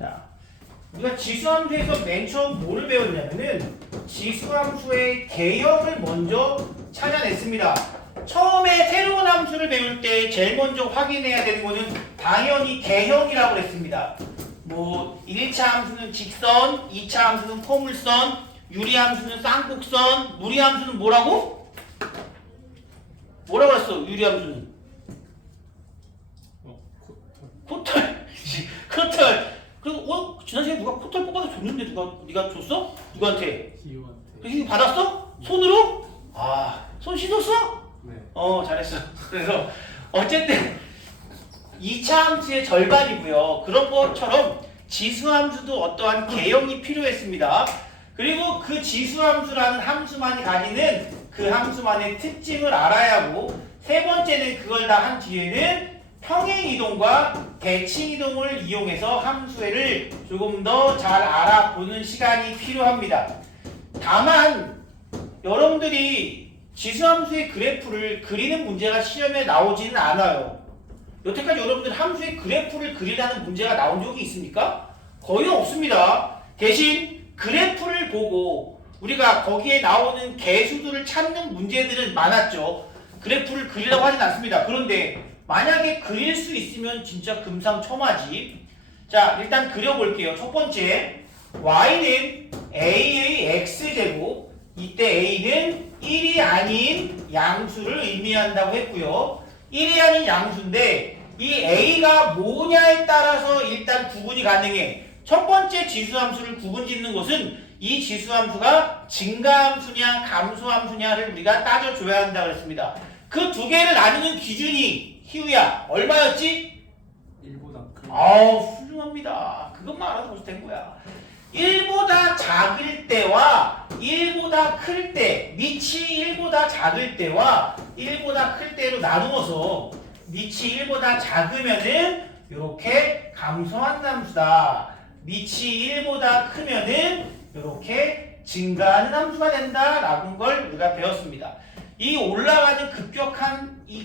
자, 우리가 지수함수에서 맨 처음 뭐를 배웠냐면은 지수함수의 개형을 먼저 찾아냈습니다. 처음에 새로운 함수를 배울 때 제일 먼저 확인해야 되는 거는 당연히 개형이라고 했습니다. 뭐 1차 함수는 직선, 2차 함수는 포물선, 유리함수는 쌍곡선, 무리함수는 뭐라고? 뭐라고 했어? 유리함수는? 코털. 코털. 그리고 지난 시간에 누가 코털 뽑아서 줬는데 네가 줬어? 누구한테? 기호한테. 그 받았어? 손으로? 아, 손 씻었어? 네. 잘했어. 그래서 어쨌든 2차 함수의 절반이고요. 그런 것처럼 지수함수도 어떠한 개형이 필요했습니다. 그리고 그 지수함수라는 함수만이 가지는 그 함수만의 특징을 알아야 하고, 세 번째는 그걸 다 한 뒤에는 평행이동과 대칭이동을 이용해서 함수를 조금 더 잘 알아보는 시간이 필요합니다. 다만 여러분들이 지수함수의 그래프를 그리는 문제가 시험에 나오지는 않아요. 여태까지 여러분들 함수의 그래프를 그리라는 문제가 나온 적이 있습니까? 거의 없습니다. 대신 그래프를 보고 우리가 거기에 나오는 개수들을 찾는 문제들은 많았죠. 그래프를 그리라고 하진 않습니다. 그런데 만약에 그릴 수 있으면 진짜 금상첨화지. 자, 일단 그려볼게요. 첫 번째, y는 a의 x제곱, 이때 a는 1이 아닌 양수를 의미한다고 했고요. 1이 아닌 양수인데 이 a가 뭐냐에 따라서 일단 구분이 가능해. 첫 번째 지수함수를 구분 짓는 것은 이 지수함수가 증가함수냐 감소함수냐를 우리가 따져줘야 한다고 했습니다. 그 두 개를 나누는 기준이 희우야 얼마였지? 1보다 큰. 훌륭합니다. 그것만 알아서 벌써 된 거야. 1보다 작을 때와 1보다 클 때, 밑이 1보다 작을 때와 1보다 클 때로 나누어서 밑이 1보다 작으면은 이렇게 감소한 함수다. 밑이 1보다 크면은 이렇게 증가하는 함수가 된다라는 걸 우리가 배웠습니다. 이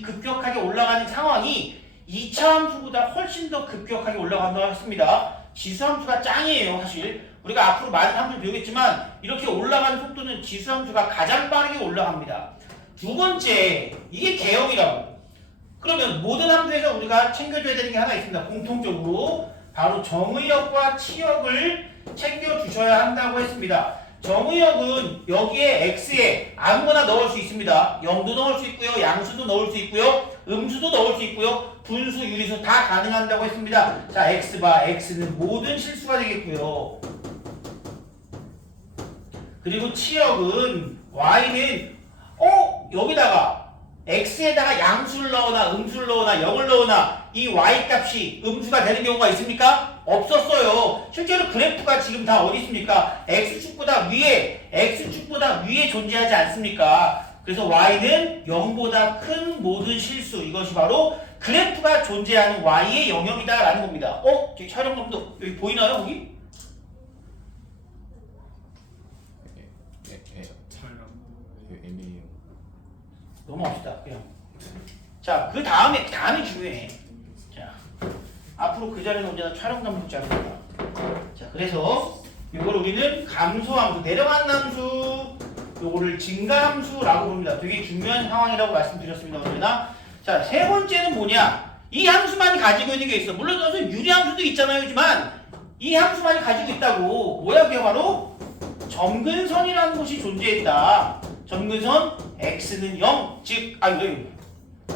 급격하게 올라가는 상황이 2차 함수보다 훨씬 더 급격하게 올라간다고 했습니다. 지수함수가 짱이에요, 사실. 우리가 앞으로 많은 함수를 배우겠지만 이렇게 올라가는 속도는 지수함수가 가장 빠르게 올라갑니다. 두 번째, 이게 개형이라고. 그러면 모든 함수에서 우리가 챙겨줘야 되는 게 하나 있습니다. 공통적으로 바로 정의역과 치역을 챙겨주셔야 한다고 했습니다. 정의역은 여기에 x에 아무거나 넣을 수 있습니다. 0도 넣을 수 있고요, 양수도 넣을 수 있고요, 음수도 넣을 수 있고요, 분수, 유리수 다 가능한다고 했습니다. 자, x바, x는 모든 실수가 되겠고요. 그리고 치역은 y는 여기다가 x에다가 양수를 넣거나 음수를 넣거나 0을 넣거나 이 y값이 음수가 되는 경우가 있습니까? 없었어요. 실제로 그래프가 지금 다 어디 있습니까? x축보다 위에 존재하지 않습니까? 그래서 y는 0보다 큰 모든 실수, 이것이 바로 그래프가 존재하는 y의 영역이다 라는 겁니다. 저기 촬영감도 여기 보이나요? 거기? 애매해요. 넘어갑시다. 그냥. 자, 그 다음이 중요해. 자, 앞으로 그 자리는 언제나 촬영감도 자릅니다. 자, 그래서 이걸 우리는 감소함수, 내려가는 함수, 요거를 증가함수라고 부릅니다. 되게 중요한 상황이라고 말씀드렸습니다. 언제나. 자, 세 번째는 뭐냐? 이 함수만이 가지고 있는 게 있어. 물론 유리함수도 있잖아요. 하지만 이 함수만이 가지고 있다고. 뭐야, 그게 바로 점근선이라는 것이 존재했다. 점근선 x는 0, 즉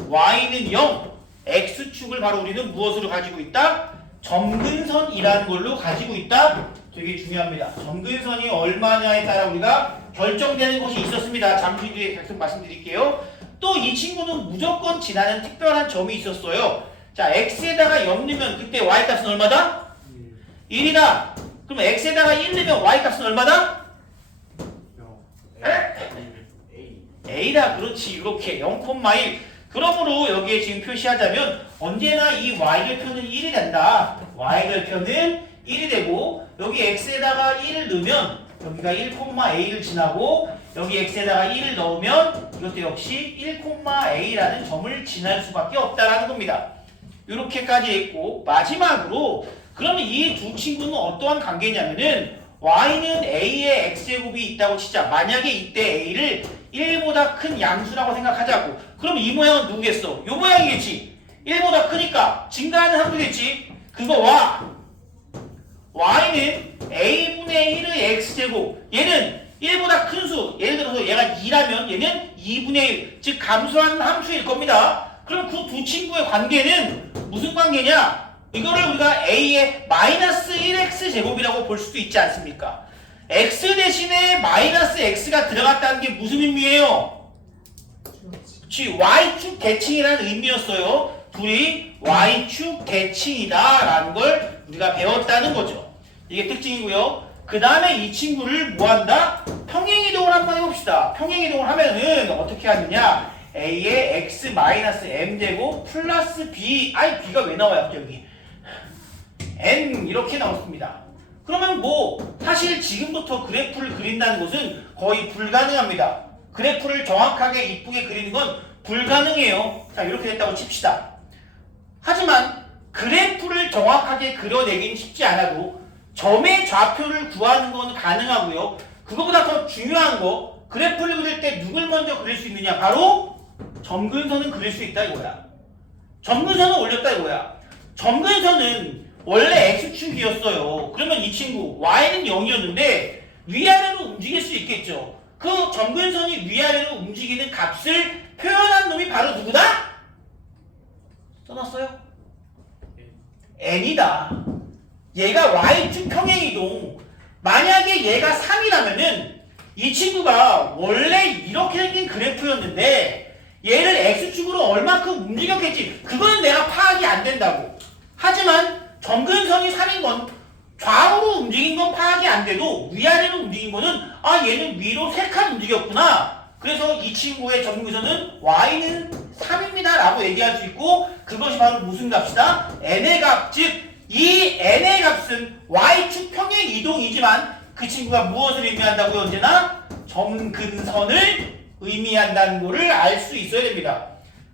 y는 0, x축을 바로 우리는 무엇으로 가지고 있다? 점근선이라는 걸로 가지고 있다. 되게 중요합니다. 점근선이 얼마냐에 따라 우리가 결정되는 것이 있었습니다. 잠시 뒤에 계속 말씀드릴게요. 또 이 친구는 무조건 지나는 특별한 점이 있었어요. 자, x에다가 0 넣으면 그때 y값은 얼마다? 1이다. 그럼 x에다가 1 넣으면 y값은 얼마다? A다. 그렇지. 이렇게 0,1. 그러므로 여기에 지금 표시하자면 언제나 이 y절편은 1이 된다. y절편은 1이 되고 여기 x에다가 1을 넣으면 여기가 1,a를 지나고 여기 x에다가 1을 넣으면 이것도 역시 1,a라는 점을 지날 수밖에 없다라는 겁니다. 이렇게까지 했고 마지막으로 그러면 이 두 친구는 어떠한 관계냐면은 y는 a의 x제곱이 있다고 치자. 만약에 이때 a를 1보다 큰 양수라고 생각하자고. 그럼 이 모양은 누구겠어? 요 모양이겠지. 1보다 크니까 증가하는 함수겠지. 그거와 y는 a분의 1의 x제곱. 얘는 1보다 큰 수. 예를 들어서 얘가 2라면 얘는 2분의 1. 즉 감소하는 함수일 겁니다. 그럼 그 두 친구의 관계는 무슨 관계냐? 이거를 우리가 a의 마이너스 1x 제곱이라고 볼 수도 있지 않습니까? x 대신에 마이너스 x가 들어갔다는 게 무슨 의미예요? 그치, y축 대칭이라는 의미였어요. 둘이 y축 대칭이다라는 걸 우리가 배웠다는 거죠. 이게 특징이고요. 그 다음에 이 친구를 뭐한다? 평행이동을 한번 해봅시다. 평행이동을 하면은 어떻게 하느냐? a의 x 마이너스 m제곱 플러스 b. 아이 b가 왜 나와요 갑자기? n 이렇게 나왔습니다. 그러면 뭐 사실 지금부터 그래프를 그린다는 것은 거의 불가능합니다. 그래프를 정확하게 이쁘게 그리는 건 불가능해요. 자 이렇게 됐다고 칩시다. 하지만 그래프를 정확하게 그려내긴 쉽지 않아도 점의 좌표를 구하는 건 가능하고요. 그거보다 더 중요한 거 그래프를 그릴 때 누굴 먼저 그릴 수 있느냐? 바로 점근선은 그릴 수 있다 이거야. 점근선을 올렸다 이거야. 점근선은 원래 x축이었어요. 그러면 이 친구 y는 0이었는데 위아래로 움직일 수 있겠죠. 그 점근선이 위아래로 움직이는 값을 표현한 놈이 바로 누구다? 써놨어요? n이다. 얘가 y축 평행이동. 만약에 얘가 3이라면은 이 친구가 원래 이렇게 생긴 그래프였는데 얘를 x축으로 얼마큼 움직였겠지. 그거는 내가 파악이 안 된다고. 하지만 점근선이 3인 건 좌우로 움직인 건 파악이 안 돼도 위아래로 움직인 거는 아 얘는 위로 3칸 움직였구나. 그래서 이 친구의 점근선은 y는 3입니다 라고 얘기할 수 있고 그것이 바로 무슨 값이다? n의 값. 즉 이 n의 값은 y축 평행 이동이지만 그 친구가 무엇을 의미한다고요? 언제나 점근선을 의미한다는 것을 알 수 있어야 됩니다.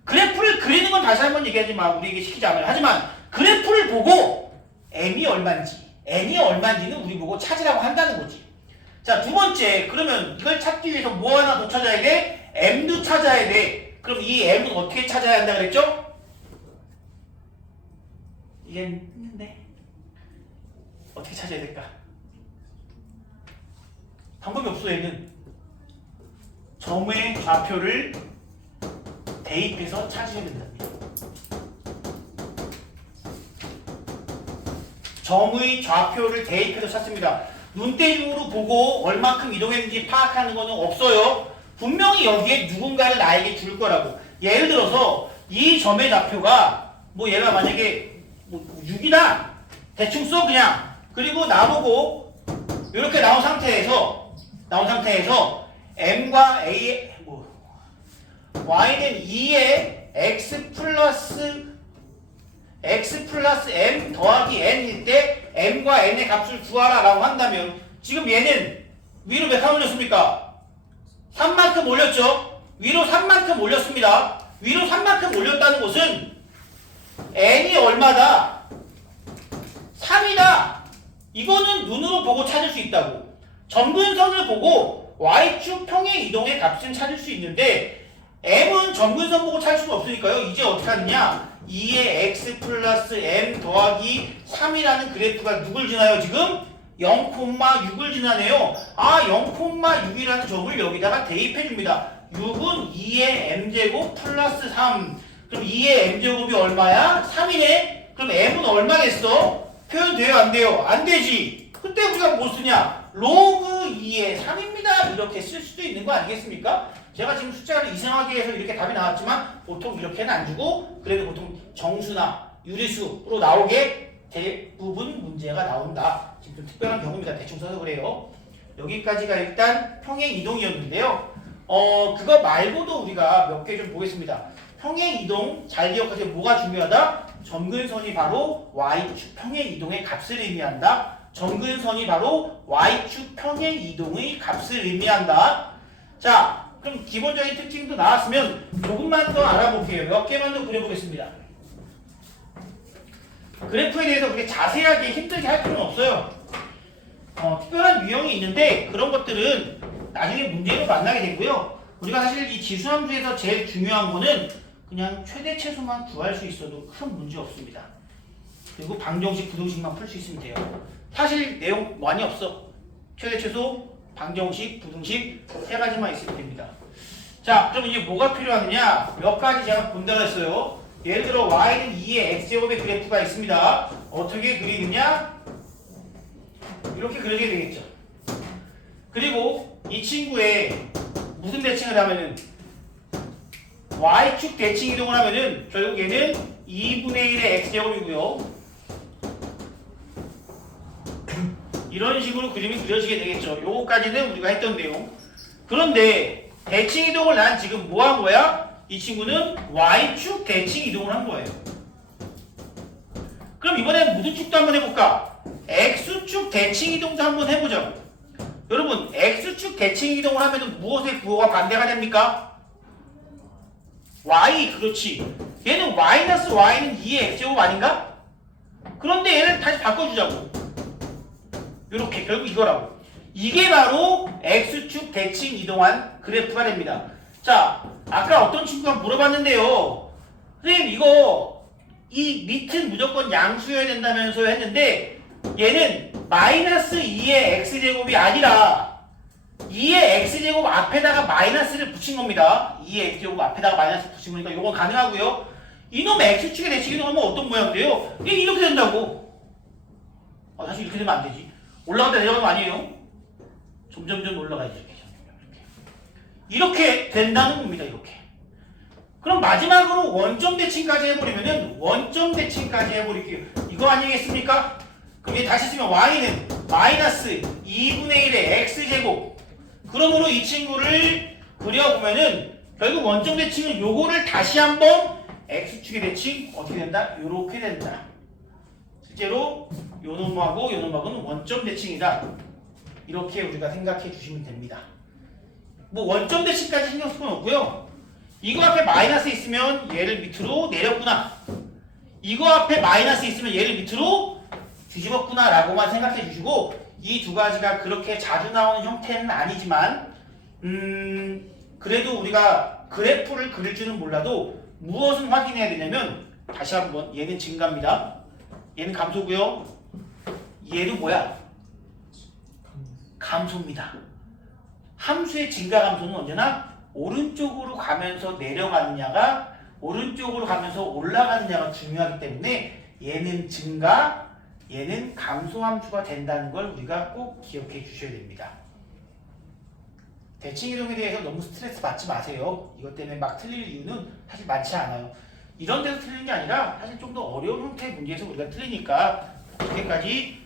그래프를 그리는 건 다시 한번 얘기하지만 우리에게 시키지 않아요. 하지만 그래프를 보고 m이 얼마인지 n이 얼마인지는 우리 보고 찾으라고 한다는 거지. 자, 두 번째. 그러면 이걸 찾기 위해서 뭐 하나 더 찾아야 돼? m도 찾아야 돼. 그럼 이 m은 어떻게 찾아야 한다 그랬죠? 이게 있는데 어떻게 찾아야 될까? 방법이 없어. 얘는 점의 좌표를 대입해서 찾으셔야 된답니다. 점의 좌표를 대입해서 찾습니다. 눈대중으로 보고 얼마큼 이동했는지 파악하는 거는 없어요. 분명히 여기에 누군가를 나에게 줄 거라고. 예를 들어서 이 점의 좌표가 뭐 얘가 만약에 뭐 6이다. 대충 써 그냥. 그리고 나보고 이렇게 나온 상태에서 m과 a y는 2의 x 플러스 m 더하기 n일 때 m과 n의 값을 구하라 라고 한다면 지금 얘는 위로 몇 칸 올렸습니까? 3만큼 올렸죠? 위로 3만큼 올렸습니다. 위로 3만큼 올렸다는 것은 n이 얼마다? 3이다. 이거는 눈으로 보고 찾을 수 있다고. 점근선을 보고 y축 평행 이동의 값은 찾을 수 있는데 m은 점근선 보고 찾을 수는 없으니까요. 이제 어떻게 하느냐? 2의 x 플러스 m 더하기 3이라는 그래프가 누굴 지나요? 지금 0,6을 지나네요. 아 0,6이라는 점을 여기다가 대입해줍니다. 6은 2의 m제곱 플러스 3. 그럼 2의 m제곱이 얼마야? 3이네. 그럼 m은 얼마겠어? 표현돼요? 안 돼요? 안 되지. 그때 우리가 뭐 쓰냐? 로그 2의 3입니다. 이렇게 쓸 수도 있는 거 아니겠습니까? 제가 지금 숫자를 이상하게 해서 이렇게 답이 나왔지만 보통 이렇게는 안 주고 그래도 보통 정수나 유리수로 나오게 대부분 문제가 나온다. 지금 좀 특별한 경우입니다. 대충 써서 그래요. 여기까지가 일단 평행 이동이었는데요. 그거 말고도 우리가 몇 개 좀 보겠습니다. 평행 이동 잘 기억하세요. 뭐가 중요하다? 점근선이 바로 y축 평행 이동의 값을 의미한다. 점근선이 바로 y축 평행 이동의 값을 의미한다. 자, 그럼 기본적인 특징도 나왔으면 조금만 더 알아볼게요. 몇 개만 더 그려보겠습니다. 그래프에 대해서 그렇게 자세하게 힘들게 할 필요는 없어요. 특별한 유형이 있는데 그런 것들은 나중에 문제로 만나게 되고요. 우리가 사실 이 지수함수에서 제일 중요한 거는 그냥 최대 최소만 구할 수 있어도 큰 문제 없습니다. 그리고 방정식, 부등식만 풀 수 있으면 돼요. 사실 내용 많이 없어. 최대 최소, 방정식, 부등식 세 가지만 있으면 됩니다. 자, 그럼 이제 뭐가 필요하느냐? 몇 가지 제가 본다고 했어요. 예를 들어 y는 2의 x제곱의 그래프가 있습니다. 어떻게 그리느냐? 이렇게 그려야 되겠죠. 그리고 이 친구의 무슨 대칭을 하면은 y축 대칭 이동을 하면은 결국 얘는 2분의 1의 x제곱이고요. 이런 식으로 그림이 그려지게 되겠죠. 요거까지는 우리가 했던 내용. 그런데 대칭 이동을 난 지금 뭐 한 거야? 이 친구는 y축 대칭 이동을 한 거예요. 그럼 이번엔 무슨 축도 한번 해볼까? x축 대칭 이동도 한번 해보자고. 여러분, x축 대칭 이동을 하면 무엇의 부호가 반대가 됩니까? y, 그렇지. 얘는 마이너스 y는 2의 x제곱 아닌가? 그런데 얘를 다시 바꿔주자고. 요렇게, 결국 이거라고. 이게 바로 x축 대칭 이동한 그래프가 됩니다. 자, 아까 어떤 친구가 물어봤는데요. 선생님, 이 밑은 무조건 양수여야 된다면서 했는데 얘는 마이너스 2의 x제곱이 아니라 2의 x제곱 앞에다가 마이너스를 붙인 겁니다. 2의 x제곱 앞에다가 마이너스 붙인 거니까 이건 가능하고요. 이놈 x축의 대칭 이동하면 어떤 모양인데요? 이렇게 된다고. 사실 이렇게 되면 안 되지. 올라가다 내려가면 아니에요. 점점점 올라가야지. 이렇게 된다는 겁니다. 이렇게. 그럼 마지막으로 원점 대칭까지 해버리면은 원점 대칭까지 해버릴게요. 이거 아니겠습니까? 그럼 다시 쓰면 y는 마이너스 2분의 1의 x제곱. 그러므로 이 친구를 그려보면은 결국 원점 대칭은 요거를 다시 한번 x축의 대칭 어떻게 된다? 요렇게 된다. 실제로 요 놈하고 요 놈하고는 원점 대칭이다. 이렇게 우리가 생각해 주시면 됩니다. 뭐 원점 대칭까지 신경 쓸 건 없고요. 이거 앞에 마이너스 있으면 얘를 밑으로 내렸구나. 이거 앞에 마이너스 있으면 얘를 밑으로 뒤집었구나 라고만 생각해 주시고, 이 두 가지가 그렇게 자주 나오는 형태는 아니지만 그래도 우리가 그래프를 그릴 줄은 몰라도 무엇은 확인해야 되냐면, 다시 한번 얘는 증가입니다. 얘는 감소고요. 얘는 뭐야? 감소입니다. 함수의 증가 감소는 언제나 오른쪽으로 가면서 내려가느냐가 오른쪽으로 가면서 올라가느냐가 중요하기 때문에 얘는 증가, 얘는 감소 함수가 된다는 걸 우리가 꼭 기억해 주셔야 됩니다. 대칭 이동에 대해서 너무 스트레스 받지 마세요. 이것 때문에 막 틀릴 이유는 사실 많지 않아요. 이런 데서 틀리는 게 아니라 사실 좀 더 어려운 형태의 문제에서 우리가 틀리니까 그렇게까지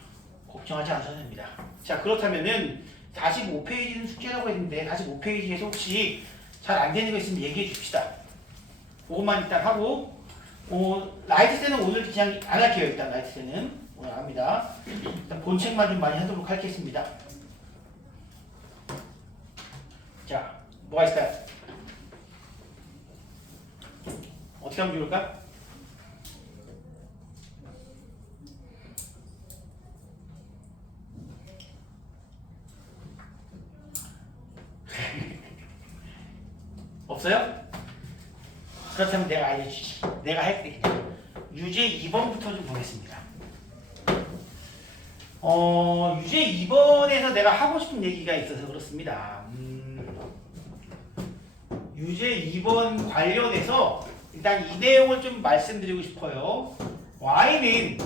걱정하지 않으셔도 됩니다. 자, 그렇다면은 45페이지는 숙제라고 했는데 45페이지에서 혹시 잘 안 되는 거 있으면 얘기해 줍시다. 그것만 일단 하고, 라이트세는 오늘 그냥 안 할게요. 일단 라이트세는 오늘 안 합니다. 일단 본책만 좀 많이 하도록 하겠습니다. 자, 뭐가 있을까요? 어떻게 하면 좋을까? 없어요? 그렇다면 내가 알려주지. 내가 할게. 유제 2번부터 좀 보겠습니다. 유제 2번에서 내가 하고 싶은 얘기가 있어서 그렇습니다. 유제 2번 관련해서 일단 이 내용을 좀 말씀드리고 싶어요. y는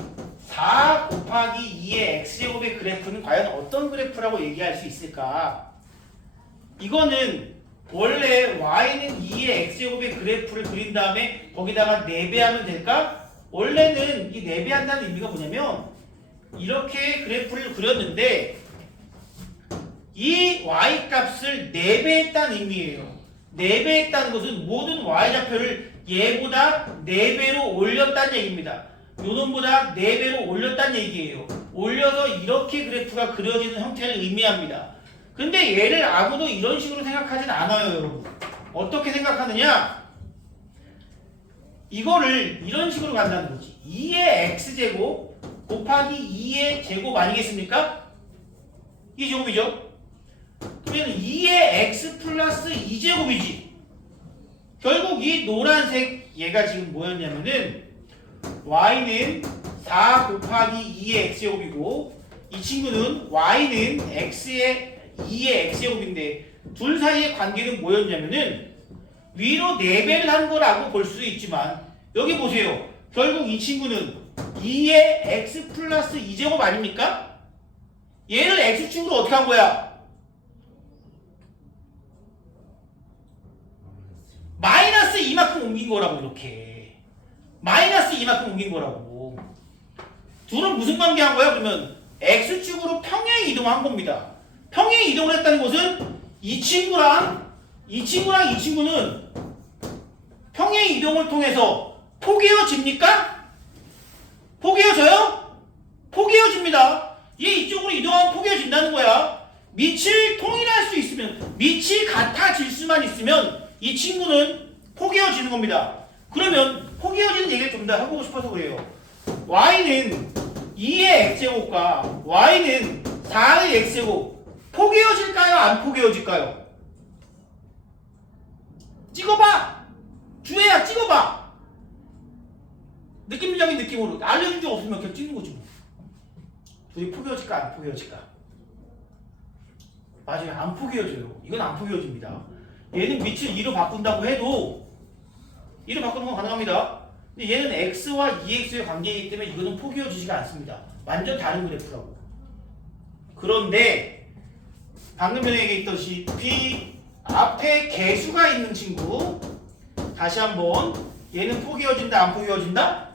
4 곱하기 2의 x제곱의 그래프는 과연 어떤 그래프라고 얘기할 수 있을까? 이거는 원래 y는 2의 x제곱의 그래프를 그린 다음에 거기다가 4배하면 될까? 원래는 이 4배한다는 의미가 뭐냐면 이렇게 그래프를 그렸는데 이 y 값을 4배했다는 의미예요. 4배했다는 것은 모든 y좌표를 얘보다 4배로 올렸다는 얘기입니다. 요놈보다 4배로 올렸다는 얘기예요. 올려서 이렇게 그래프가 그려지는 형태를 의미합니다. 근데 얘를 아무도 이런 식으로 생각하진 않아요, 여러분. 어떻게 생각하느냐? 이거를 이런 식으로 간다는 거지. 2의 x제곱 곱하기 2의 제곱 아니겠습니까? 이 제곱이죠. 그러면 2의 x 플러스 2제곱이지. 결국 이 노란색 얘가 지금 뭐였냐면은 y는 4 곱하기 2의 x제곱이고 이 친구는 y는 x의 2의 x제곱인데 둘 사이의 관계는 뭐였냐면은 위로 4배를 한 거라고 볼 수도 있지만 여기 보세요. 결국 이 친구는 2의 x 플러스 2제곱 아닙니까? 얘를 x축으로 어떻게 한 거야? 마이너스 이만큼 옮긴 거라고 이렇게. 마이너스 이만큼 옮긴 거라고. 둘은 무슨 관계한 거야? 그러면 x축으로 평행 이동한 겁니다. 평행 이동을 했다는 것은 이 친구랑 이 친구는 평행 이동을 통해서 포개어집니까? 포개어져요? 포개어집니다. 얘 이쪽으로 이동하면 포개어진다는 거야. 밑을 통일할 수 있으면 밑이 같아질 수만 있으면 이 친구는 포개어지는 겁니다. 그러면 포개어지는 얘기를 좀 더 해보고 싶어서 그래요. y는 2의 x제곱과 y는 4의 x제곱 포개어질까요? 안 포개어질까요? 찍어봐! 주혜야 찍어봐! 느낌적인 느낌으로 알려준 적 없으면 그냥 찍는 거지 뭐. 둘이 포개어질까 안 포개어질까? 맞아요. 안 포개어져요. 이건 안 포개어집니다. 얘는 밑을 2로 바꾼다고 해도 2로 바꾸는 건 가능합니다. 근데 얘는 x와 2x의 관계이기 때문에 이거는 포개어지지가 않습니다. 완전 다른 그래프라고. 그런데 방금 전에 얘기했다시피 앞에 개수가 있는 친구 다시 한번 얘는 포개어진다 안 포개어진다?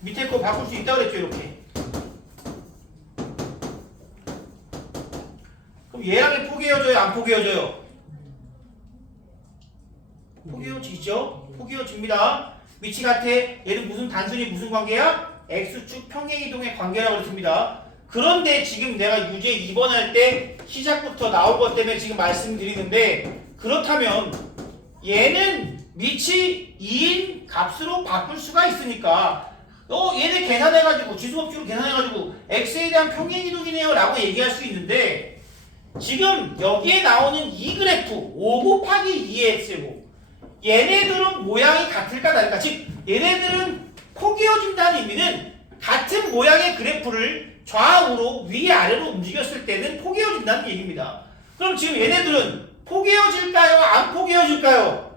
밑에 거 바꿀 수 있다고 그랬죠 이렇게. 그럼 얘랑 포개어져요 안 포개어져요? 포개어지죠? 포개어집니다. 위치 같아. 얘는 무슨 단순히 무슨 관계야? x축 평행이동의 관계라고 그랬습니다. 그런데 지금 내가 유제 2번 할 때 시작부터 나온 것 때문에 지금 말씀드리는데 그렇다면 얘는 밑이 2인 값으로 바꿀 수가 있으니까 얘네 계산해가지고 지수법칙으로 계산해가지고 x에 대한 평행이동이네요 라고 얘기할 수 있는데 지금 여기에 나오는 이 그래프 5 곱하기 2의 x제곱 얘네들은 모양이 같을까 다를까? 즉 얘네들은 포개어진다는 의미는 같은 모양의 그래프를 좌우로 위아래로 움직였을 때는 포개어진다는 얘기입니다. 그럼 지금 얘네들은 포개어질까요? 안 포개어질까요?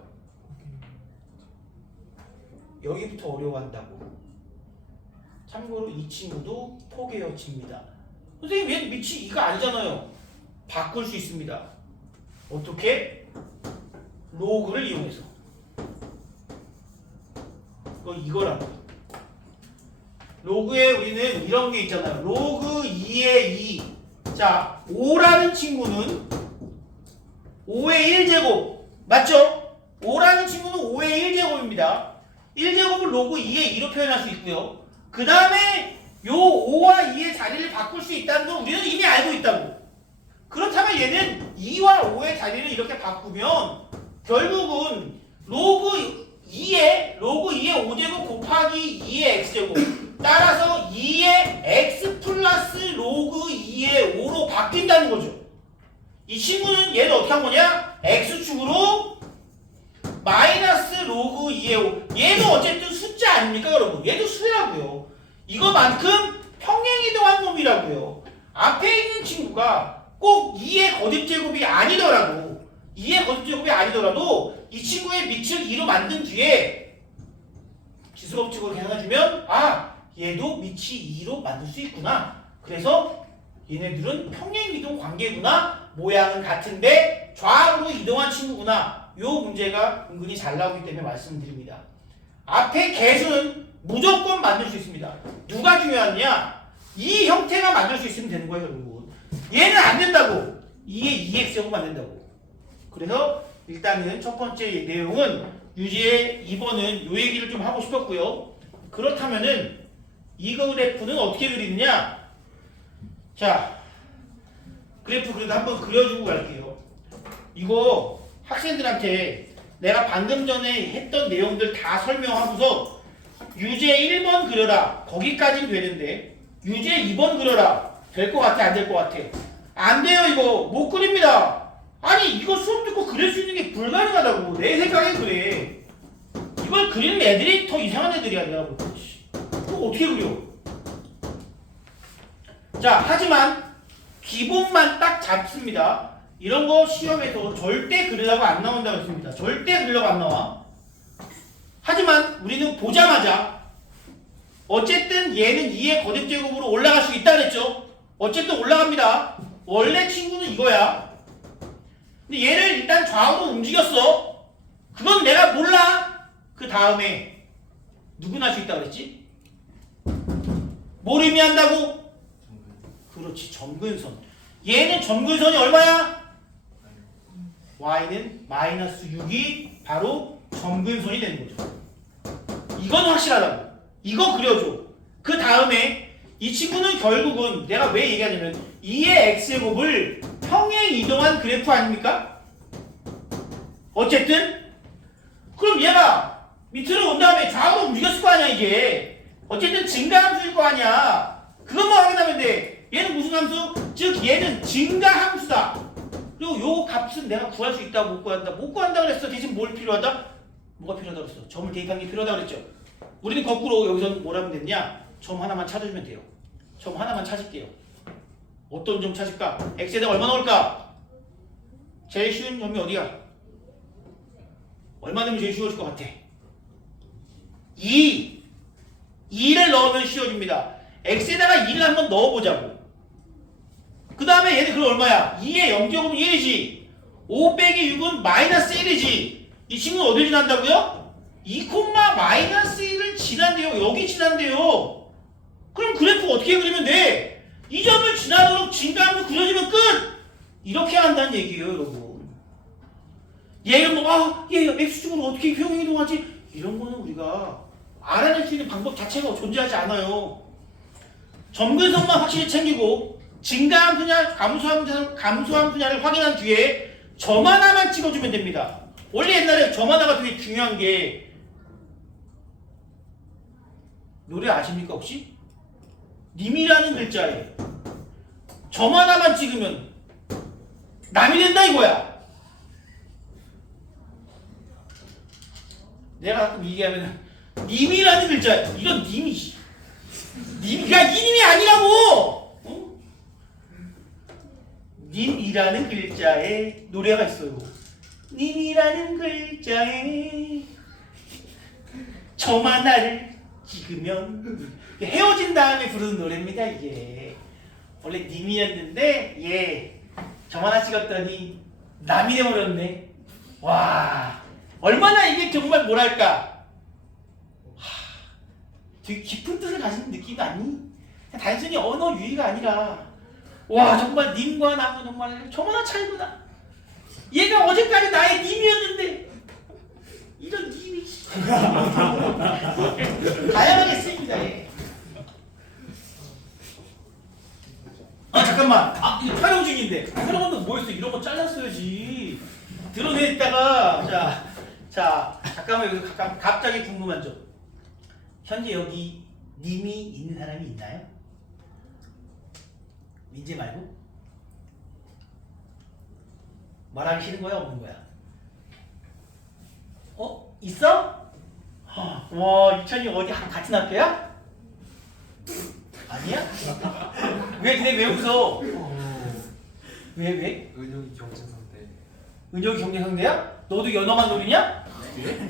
여기부터 어려워한다고. 참고로 이 친구도 포개어집니다. 선생님 얘는 밑이 2가 아니잖아요. 바꿀 수 있습니다. 어떻게? 로그를 이용해서. 이거라고. 로그에 우리는 이런 게 있잖아요. 로그 2의 2. 자, 5라는 친구는 5의 1제곱. 맞죠? 5라는 친구는 5의 1제곱입니다. 1제곱을 로그 2의 2로 표현할 수 있고요. 그 다음에 요 5와 2의 자리를 바꿀 수 있다는 건 우리는 이미 알고 있다고. 그렇다면 얘는 2와 5의 자리를 이렇게 바꾸면 결국은 로그 2의 5제곱 곱하기 2의 x제곱 따라서 2의 x 플러스 로그 2의 5로 바뀐다는 거죠. 이 친구는 얘를 어떻게 한 거냐? x축으로 마이너스 로그 2의 5 얘도 어쨌든 숫자 아닙니까 여러분? 얘도 수라고요. 이거만큼 평행이동한 놈이라고요. 앞에 있는 친구가 꼭 2의 거듭제곱이 아니더라도 2의 거듭제곱이 아니더라도 이 친구의 밑을 2로 만든 뒤에 지수법칙으로 계산해주면 얘도 밑이 2로 만들 수 있구나. 그래서 얘네들은 평행이동 관계구나. 모양은 같은데 좌우로 이동한 친구구나. 요 문제가 은근히 잘 나오기 때문에 말씀드립니다. 앞에 개수는 무조건 만들 수 있습니다. 누가 중요하냐? 이 형태가 만들 수 있으면 되는 거예요 여러분. 얘는 안 된다고. 2의 2x제곱 안 된다고. 그래서 일단은 첫 번째 내용은 유지의 2번은 요 얘기를 좀 하고 싶었고요. 그렇다면은 이 그래프는 어떻게 그리느냐? 자, 그래프 그래도 한번 그려주고 갈게요. 이거 학생들한테 내가 방금 전에 했던 내용들 다 설명하고서 유제 1번 그려라. 거기까지는 되는데 유제 2번 그려라. 될 것 같아? 안 될 것 같아? 안 돼요. 이거 못 그립니다. 아니 이거 수업 듣고 그릴 수 있는 게 불가능하다고. 내 생각엔 그래. 이걸 그리는 애들이 더 이상한 애들이야. 내가 볼 때. 그거 어떻게 그려? 자, 하지만 기본만 딱 잡습니다. 이런 거 시험에서 절대 그리려고 안 나온다고 했습니다. 절대 그리려고 안 나와. 하지만 우리는 보자마자 어쨌든 얘는 2의 거듭제곱으로 올라갈 수 있다 그랬죠? 어쨌든 올라갑니다. 원래 친구는 이거야. 근데 얘를 일단 좌우로 움직였어. 그건 내가 몰라. 그 다음에 누구나 할 수 있다 그랬지? 뭘 의미한다고? 그렇지, 점근선. 얘는 점근선이 얼마야? y는 마이너스 6이 바로 점근선이 되는 거죠. 이건 확실하다고. 이거 그려줘. 그 다음에 이 친구는 결국은 내가 왜 얘기하냐면 2의 x제곱을 평행 이동한 그래프 아닙니까? 어쨌든 그럼 얘가 밑으로 온 다음에 좌우로 움직였을 거 아니야 이게. 어쨌든 증가함수일 거 아니야. 그것만 확인하면 돼. 얘는 무슨 함수? 즉 얘는 증가함수다. 그리고 요 값은 내가 구할 수 있다 못 구한다. 못 구한다 그랬어. 대신 뭘 필요하다? 뭐가 필요하다 그랬어? 점을 대입하는 게 필요하다 그랬죠. 우리는 거꾸로 여기서 뭘 하면 됐냐? 점 하나만 찾아주면 돼요. 점 하나만 찾을게요. 어떤 점 찾을까? x에다가 얼마 넣을까? 제일 쉬운 점이 어디야? 얼마 넣으면 제일 쉬워질 것 같아? 2를 넣으면 쉬워집니다. x에다가 2를 한번 넣어보자고. 그 다음에 얘는 그럼 얼마야? 2의 0제곱은 1이지. 5 빼기 6은 마이너스 1이지. 이 친구는 어딜 지난다고요? 2, 마이너스 1을 지난대요. 여기 지난대요. 그럼 그래프 어떻게 그리면 돼? 이 점을 지나도록 증가함수 그려지면 끝! 이렇게 한다는 얘기예요, 여러분. 얘가 뭐, 얘 x축으로 어떻게 평행 이동하지? 이런 거는 우리가 알아낼 수 있는 방법 자체가 존재하지 않아요. 점근선만 확실히 챙기고 증가함수냐 감소함수냐를 확인한 뒤에 점 하나만 찍어주면 됩니다. 원래 옛날에 점 하나가 되게 중요한 게 노래 아십니까 혹시? 님이라는 글자에 점 하나만 찍으면 남이 된다 이거야. 내가 가끔 얘기하면 님이라는 글자 이런 님이 그냥 이님이 아니라고. 어? 님이라는 글자에 노래가 있어요. 님이라는 글자에 점 하나를 찍으면 헤어진 다음에 부르는 노래입니다. 이게 원래 님이었는데 점 하나 찍었더니 남이 되어버렸네. 와 얼마나 이게 정말 뭐랄까 되게 깊은 뜻을 가진 느낌 아니? 단순히 언어 유희가 아니라 와 정말 님과 나무 정말 저만한 차이구나. 얘가 어제까지 나의 님이었는데 이런 님이 다양하게 쓰입니다. 예. 아 잠깐만 이거 촬영 중인데 촬영하면 뭐했어? 이런 거 잘랐어야지. 드러냈다가 자 잠깐만 여기서 갑자기 궁금한 점. 현재 여기 님이 있는 사람이 있나요? 민재 말고? 말하기 싫은 거야 없는 거야? 있어? 와 유찬이 어디 같은 학교야? 아니야? 왜 웃어? 왜? 은영이 경쟁상대. 은혁이 경쟁 상대야? 너도 연어만 노리냐?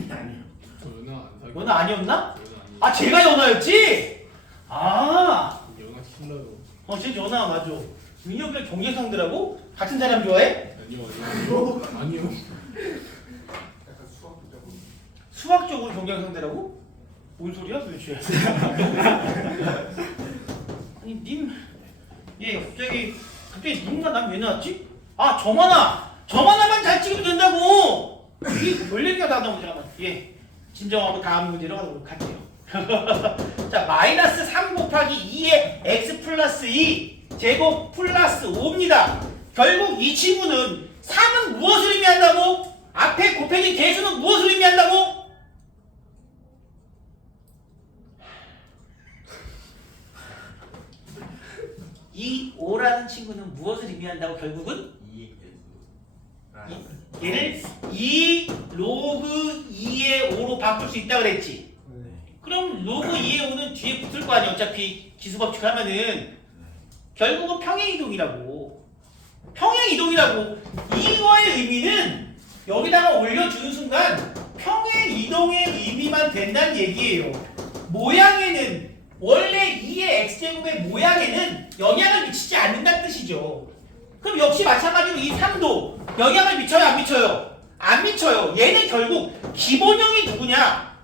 아니요. 저 연하 안 사귀. 연어 아니었나? 연하 아니에요. 아 제가 연어였지? 아 연하 신나요. 진짜 연아 맞아. 은혁이랑 경쟁 상대라고? 같은 사람 좋아해? 아니요. 아니요. 수학적으로 경쟁 상대라고? 뭔 소리야 도대체? 아니 얘 갑자기 님과 난 왜 나왔지? 점 하나만 잘 찍으면 된다고. 이게 별 얘기가 다 나오지 않아. 진정하고 다음 문제로 가도록 할게요. 자 마이너스 3 곱하기 2의 x 플러스 2 제곱 플러스 5입니다. 결국 이 친구는 3은 무엇을 의미한다고? 앞에 곱해진 개수는 무엇을 의미한다고? 이 5라는 친구는 무엇을 의미한다고 결국은? 얘를 2 로그 2의 5로 바꿀 수 있다고 그랬지. 그럼 로그 2의 5는 뒤에 붙을 거 아니야. 어차피 기수법칙 하면은 결국은 평행이동이라고. 평행이동이라고. 이거의 의미는 여기다가 올려주는 순간 평행이동의 의미만 된다는 얘기예요. 모양에는 원래 2의 x제곱의 모양에는 영향을 미치지 않는다는 뜻이죠. 그럼 역시 마찬가지로 이 3도 영향을 미쳐요? 안 미쳐요? 안 미쳐요. 얘는 결국 기본형이 누구냐?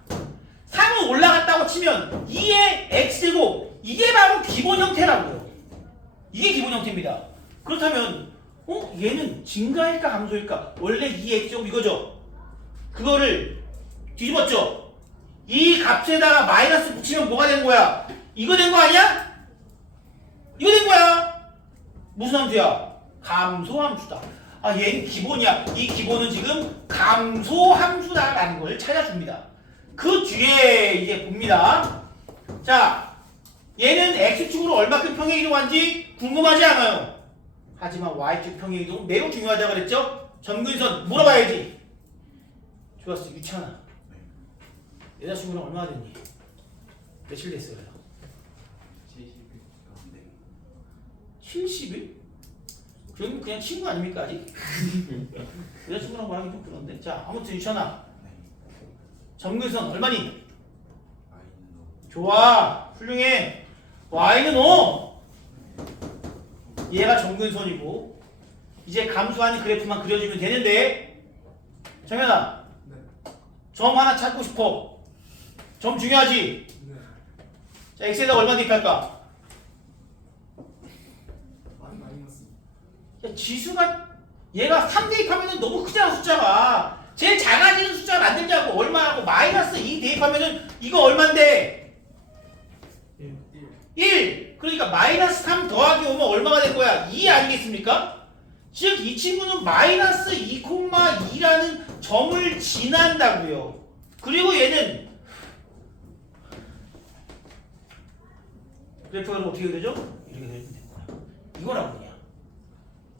3은 올라갔다고 치면 2의 x제곱 이게 바로 기본 형태라고요. 이게 기본 형태입니다. 그렇다면 얘는 증가일까 감소일까? 원래 2x제곱 이거죠? 그거를 뒤집었죠? 이 값에다가 마이너스 붙이면 뭐가 된 거야? 이거 된 거 아니야? 이거 된 거야. 무슨 함수야? 감소함수다. 아, 얘는 기본이야. 이 기본은 지금 감소함수다라는 걸 찾아줍니다. 그 뒤에 이제 봅니다. 자, 얘는 x축으로 얼마큼 평행이동한지 궁금하지 않아요. 하지만 y축 평행이동 매우 중요하다고 그랬죠? 점근선 물어봐야지. 좋았어, 유찬아. 여자친구랑 얼마나 됐니? 며칠 됐어요? 70일? 그럼 그냥 친구 아닙니까 아직? 여자친구랑 말하기 좀 그런데. 자, 아무튼 유찬아. 점근선 얼마니? 좋아, 훌륭해. y는 5. 얘가 점근선이고 이제 감소하는 그래프만 그려주면 되는데. 정현아, 점 하나 찾고 싶어. 점 중요하지? 자, x에다 얼마 대입할까? 야, 지수가 얘가 3 대입하면 너무 크잖아. 숫자가 제일 작아지는 숫자 만들자고. 얼마하고 마이너스 2 대입하면은 이거 얼만데? 1. 그러니까 마이너스 3 더하기 5면 얼마가 된 거야? 2 아니겠습니까? 즉 이 친구는 마이너스 2,2라는 점을 지난다고요. 그리고 얘는 그래프가 어떻게 되죠? 이렇게 그리면 되는 거야. 이거라고 그냥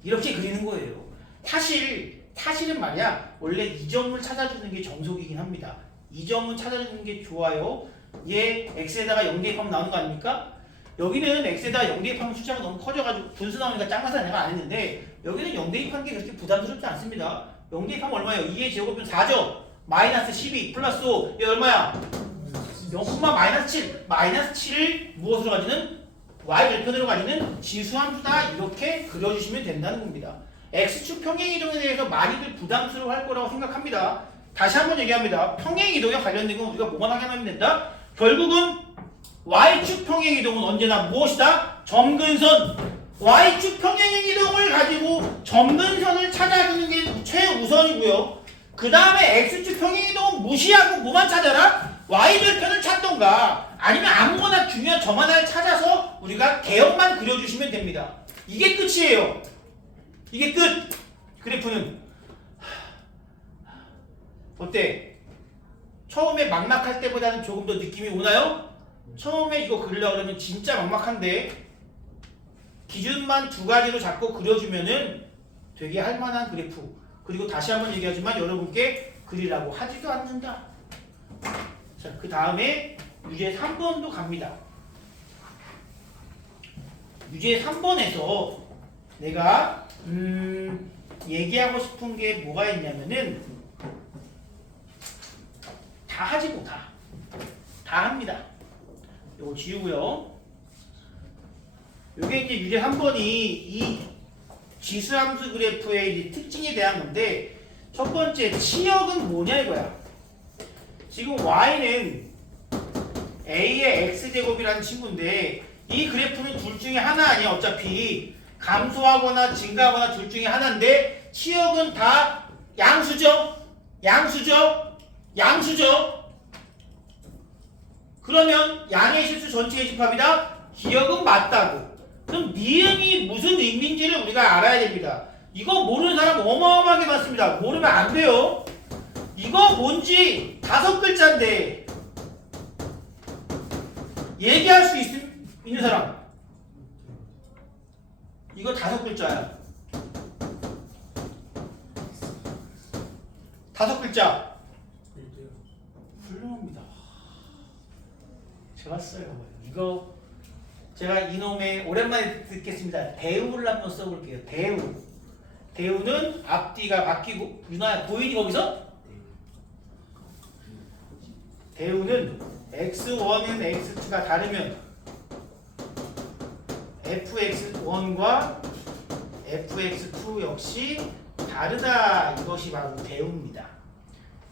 이렇게 그리는 거예요. 사실은 말이야, 원래 이 점을 찾아주는 게 정석이긴 합니다. 이 점은 찾아주는 게 좋아요. 얘 x에다가 0 대입하면 나오는 거 아닙니까? 여기는 x에다가 0 대입하면 숫자가 너무 커져가지고 분수 나오니까 작아서 내가 안 했는데, 여기는 0 대입한 게 그렇게 부담스럽지 않습니다. 0 대입하면 얼마예요? 2의 제곱이면 4죠? 마이너스 12 플러스 5. 얘 얼마야? 0, 마이너스 7. 마이너스 7을 무엇으로 가지는? y절편으로 가지는 지수함수다. 이렇게 그려주시면 된다는 겁니다. x축 평행이동에 대해서 많이들 부담스러워할 거라고 생각합니다. 다시 한번 얘기합니다. 평행이동에 관련된 건 우리가 뭐만 확인하면 된다? 결국은 y축 평행이동은 언제나 무엇이다? 점근선. y축 평행이동을 가지고 점근선을 찾아주는 게 최우선이고요. 그 다음에 x축 평행이동은 무시하고 뭐만 찾아라? y절편을 찾던가 아니면 아무거나 중요한 점 하나를 찾아서 우리가 개형만 그려주시면 됩니다. 이게 끝이에요. 이게 끝. 그래프는 어때? 처음에 막막할 때보다는 조금 더 느낌이 오나요? 처음에 이거 그리려고 그러면 진짜 막막한데 기준만 2가지로 잡고 그려주면은 되게 할만한 그래프. 그리고 다시 한번 얘기하지만 여러분께 그리라고 하지도 않는다. 자, 그 다음에 유제 3번도 갑니다. 유제 3번에서 내가 얘기하고 싶은 게 뭐가 있냐면은 다 하지 못하. 다 합니다. 요거 지우고요. 요게 이제 유제 3번이 이 지수함수 그래프의 이제 특징에 대한 건데, 첫 번째 치역은 뭐냐 이거야. 지금 y는 a의 x제곱이라는 친구인데 이 그래프는 둘 중에 하나 아니야. 어차피 감소하거나 증가하거나 둘 중에 하나인데 치역은 다 양수죠. 양수죠. 양수죠. 그러면 양의 실수 전체의 집합이다. 기역은 맞다고. 그럼 니은이 무슨 의미인지를 우리가 알아야 됩니다. 이거 모르는 사람 어마어마하게 많습니다. 모르면 안 돼요. 이거 뭔지 5글자인데 얘기할 수 있는 사람. 이거 5글자야. 5글자. 훌륭합니다. 제가 써요. 이거 제가 이놈의 오랜만에 듣겠습니다. 대우를 한번 써볼게요. 대우. 대우는 앞뒤가 바뀌고 유나야 보이니 거기서? 대우는 x1은 x2가 다르면 fx1과 fx2 역시 다르다. 이것이 바로 대우입니다.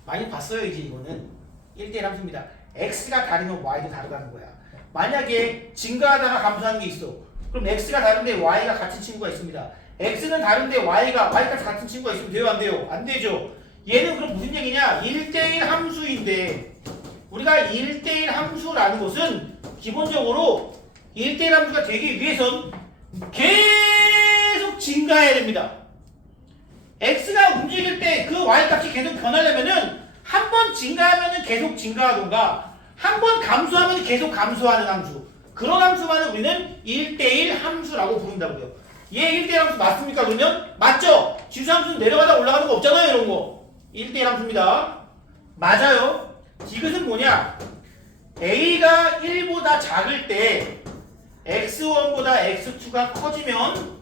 많이 봤어요. 이제 이거는 1대1 함수입니다. x가 다르면 y도 다르다는 거야. 만약에 증가하다가 감소하는 게 있어. 그럼 x가 다른데 y가 같은 친구가 있습니다. x는 다른데 y까지 같은 친구가 있으면 돼요? 안 돼요? 안 되죠. 얘는 그럼 무슨 얘기냐? 1대1 함수인데 우리가 1대1 함수라는 것은 기본적으로 1대1 함수가 되기 위해선 계속 증가해야 됩니다. x가 움직일 때 그 y값이 계속 변하려면은 한 번 증가하면은 계속 증가하던가 한 번 감소하면 계속 감소하는 함수. 그런 함수만을 우리는 1대1 함수라고 부른다고요. 얘 1대1 함수 맞습니까? 그러면? 맞죠? 지수함수는 내려가다 올라가는 거 없잖아요. 이런 거. 1대1 함수입니다. 맞아요. 이것은 뭐냐? a가 1보다 작을 때 x1보다 x2가 커지면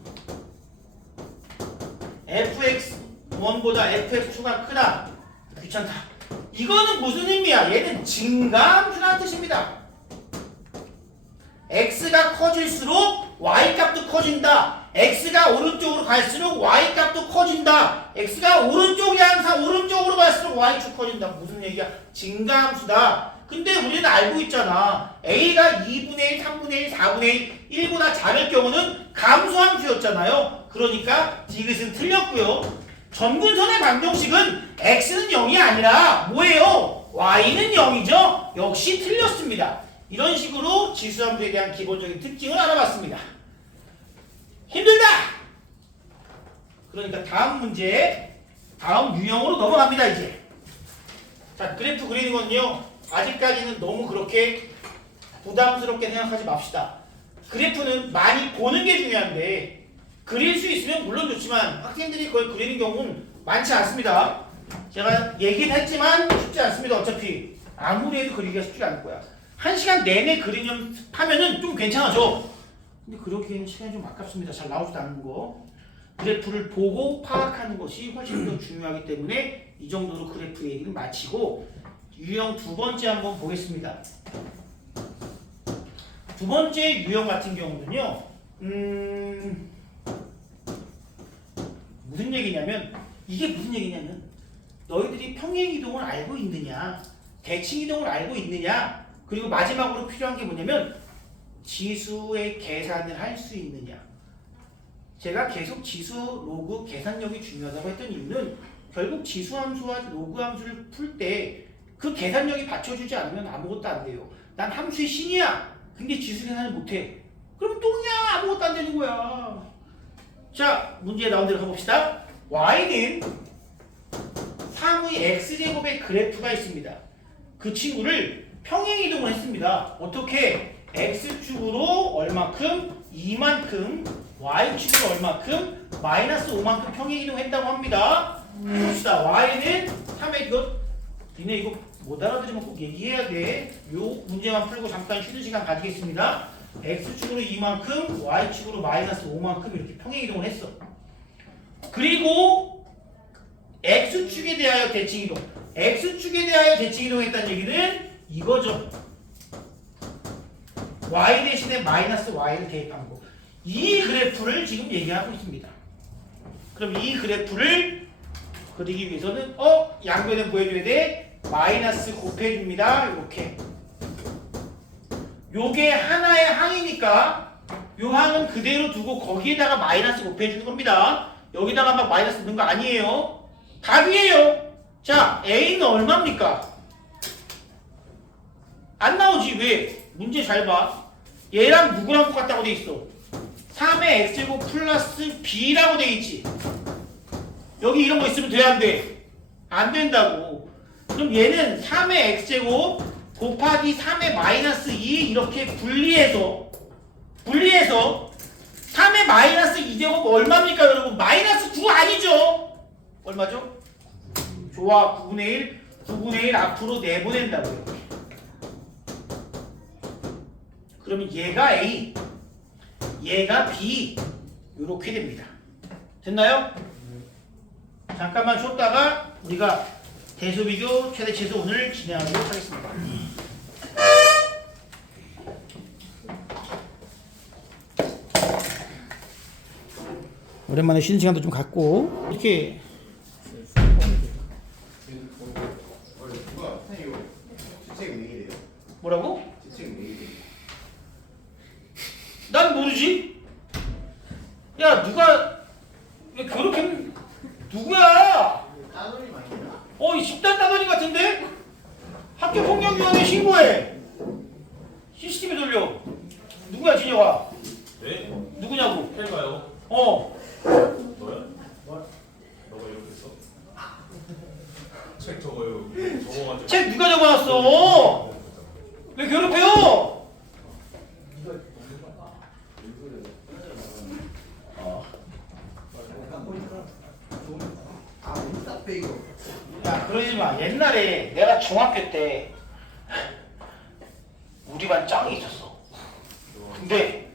fx1보다 fx2가 크다. 귀찮다. 이거는 무슨 의미야? 얘는 증가함수라는 뜻입니다. x가 커질수록 y값도 커진다. x가 오른쪽으로 갈수록 y값도 커진다. x가 오른쪽이 항상 오른쪽으로 갈수록 y축 커진다. 무슨 얘기야? 증가함수다. 근데 우리는 알고 있잖아. a가 2분의 1, 3분의 1, 4분의 1, 1보다 작을 경우는 감소함수였잖아요. 그러니까 디귿은 틀렸고요. 점근선의 방정식은 x는 0이 아니라 뭐예요? y는 0이죠? 역시 틀렸습니다. 이런 식으로 지수함수에 대한 기본적인 특징을 알아봤습니다. 힘들다! 그러니까 다음 문제, 다음 유형으로 넘어갑니다. 이제 자, 그래프 그리는 건요 아직까지는 너무 그렇게 부담스럽게 생각하지 맙시다. 그래프는 많이 보는 게 중요한데 그릴 수 있으면 물론 좋지만 학생들이 그걸 그리는 경우는 많지 않습니다. 제가 얘기는 했지만 쉽지 않습니다. 어차피 아무리 해도 그리기가 쉽지 않을 거야. 1시간 내내 그리면 하면은 좀 괜찮아져. 근데 그러기에는 시간이 좀 아깝습니다. 잘 나오지도 않는 거. 그래프를 보고 파악하는 것이 훨씬 더 중요하기 때문에 이 정도로 그래프 얘기를 마치고 유형 두 번째 한번 보겠습니다. 두 번째 유형 같은 경우는요. 무슨 얘기냐면 이게 무슨 얘기냐면 너희들이 평행이동을 알고 있느냐 대칭이동을 알고 있느냐 그리고 마지막으로 필요한 게 뭐냐면 지수의 계산을 할 수 있느냐. 제가 계속 지수 로그 계산력이 중요하다고 했던 이유는 결국 지수함수와 로그함수를 풀 때 그 계산력이 받쳐주지 않으면 아무것도 안 돼요. 난 함수의 신이야. 근데 지수 계산을 못해. 그럼 똥이야. 아무것도 안 되는 거야. 자, 문제에 나온 대로 가봅시다. y는 3의 x제곱의 그래프가 있습니다. 그 친구를 평행이동을 했습니다. 어떻게? x축으로 얼마큼? 2만큼, y축으로 얼마큼? 마이너스 5만큼 평행이동했다고 합니다. 봅시다. y는 3의 니네 이거 못 알아들으면 꼭 얘기해야 돼. 요 문제만 풀고 잠깐 쉬는 시간 가지겠습니다. x축으로 2만큼, y축으로 마이너스 5만큼 이렇게 평행이동을 했어. 그리고 x축에 대하여 대칭이동. x축에 대하여 대칭이동했다는 얘기는 이거죠. y 대신에 마이너스 y를 대입한 거. 이 그래프를 지금 얘기하고 있습니다. 그럼 이 그래프를 그리기 위해서는 양변에 뭐 해줘야 돼? 마이너스 곱해줍니다. 이렇게. 요게 하나의 항이니까 요 항은 그대로 두고 거기에다가 마이너스 곱해주는 겁니다. 여기다가 막 마이너스 넣는 거 아니에요. 답이에요. 자, a는 얼마입니까? 안 나오지. 왜? 문제 잘 봐. 얘랑 누구랑 똑같다고 돼 있어? 3의 x제곱 플러스 b라고 돼 있지. 여기 이런 거 있으면 돼, 안 돼? 안 된다고. 그럼 얘는 3의 x제곱 곱하기 3의 마이너스 2 이렇게 분리해서 3의 마이너스 2제곱 얼마입니까 여러분? 마이너스 9 아니죠? 얼마죠? 좋아, 9분의 1 9분의 1 앞으로 내보낸다고요. 그러면 얘가 A 얘가 B 이렇게 됩니다. 됐나요? 잠깐만 쉬었다가 우리가 대소비교 최대치수 오늘 진행하도록 하겠습니다. 오랜만에 쉬는 시간도 좀 갖고 이렇게 누가 선생님 이거 주책 왜 이래요? 뭐라고? 주책 왜 이래요? 난 모르지? 야 누가 왜 그렇게 누구야? 따돌림 아니야? 이 집단 따돌림 같은데? 학교 폭력위원회 신고해. CCTV 돌려. 누구야 진혁아? 네? 누구냐고? 헬가요? 너야? 너가 이렇게 했어? 책 적어요. 적어가지고. 책 누가 적어놨어? 왜 괴롭혀요? 아 답해 이거. 야 그러지 마. 옛날에 내가 중학교 때 우리 반 짱이 있었어. 근데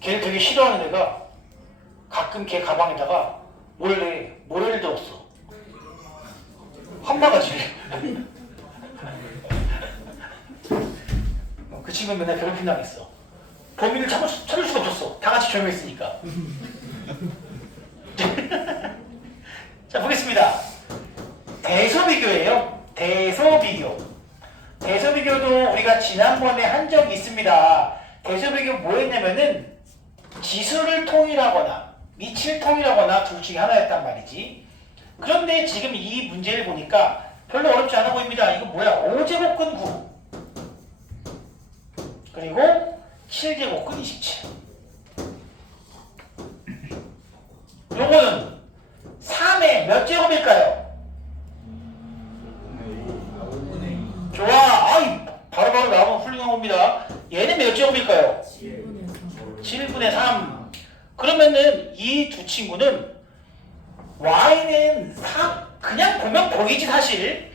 걔 되게 싫어하는 애가 가끔 걔 가방에다가 몰래 모래를 넣었어. 한바가지. 그 친구는 맨날 괴롭힘 당했어. 범인을 찾을 수가 없었어. 다 같이 조용했으니까. 자 보겠습니다. 대소비교예요. 대소비교도 우리가 지난번에 한 적이 있습니다. 대소비교 뭐였냐면은 지수를 통일하거나 밑을 통일하거나 둘 중에 하나였단 말이지. 그런데 지금 이 문제를 보니까 별로 어렵지 않아 보입니다. 이거 뭐야? 5제곱근 9 그리고 7제곱근 27 요거는 3의 몇 제곱일까요? 좋아. 아이 바로바로 나오면 훌륭한 겁니다. 얘는 몇 제곱일까요? 7분의 3. 그러면은 이 두 친구는 y는 3 그냥 보면 보이지 사실.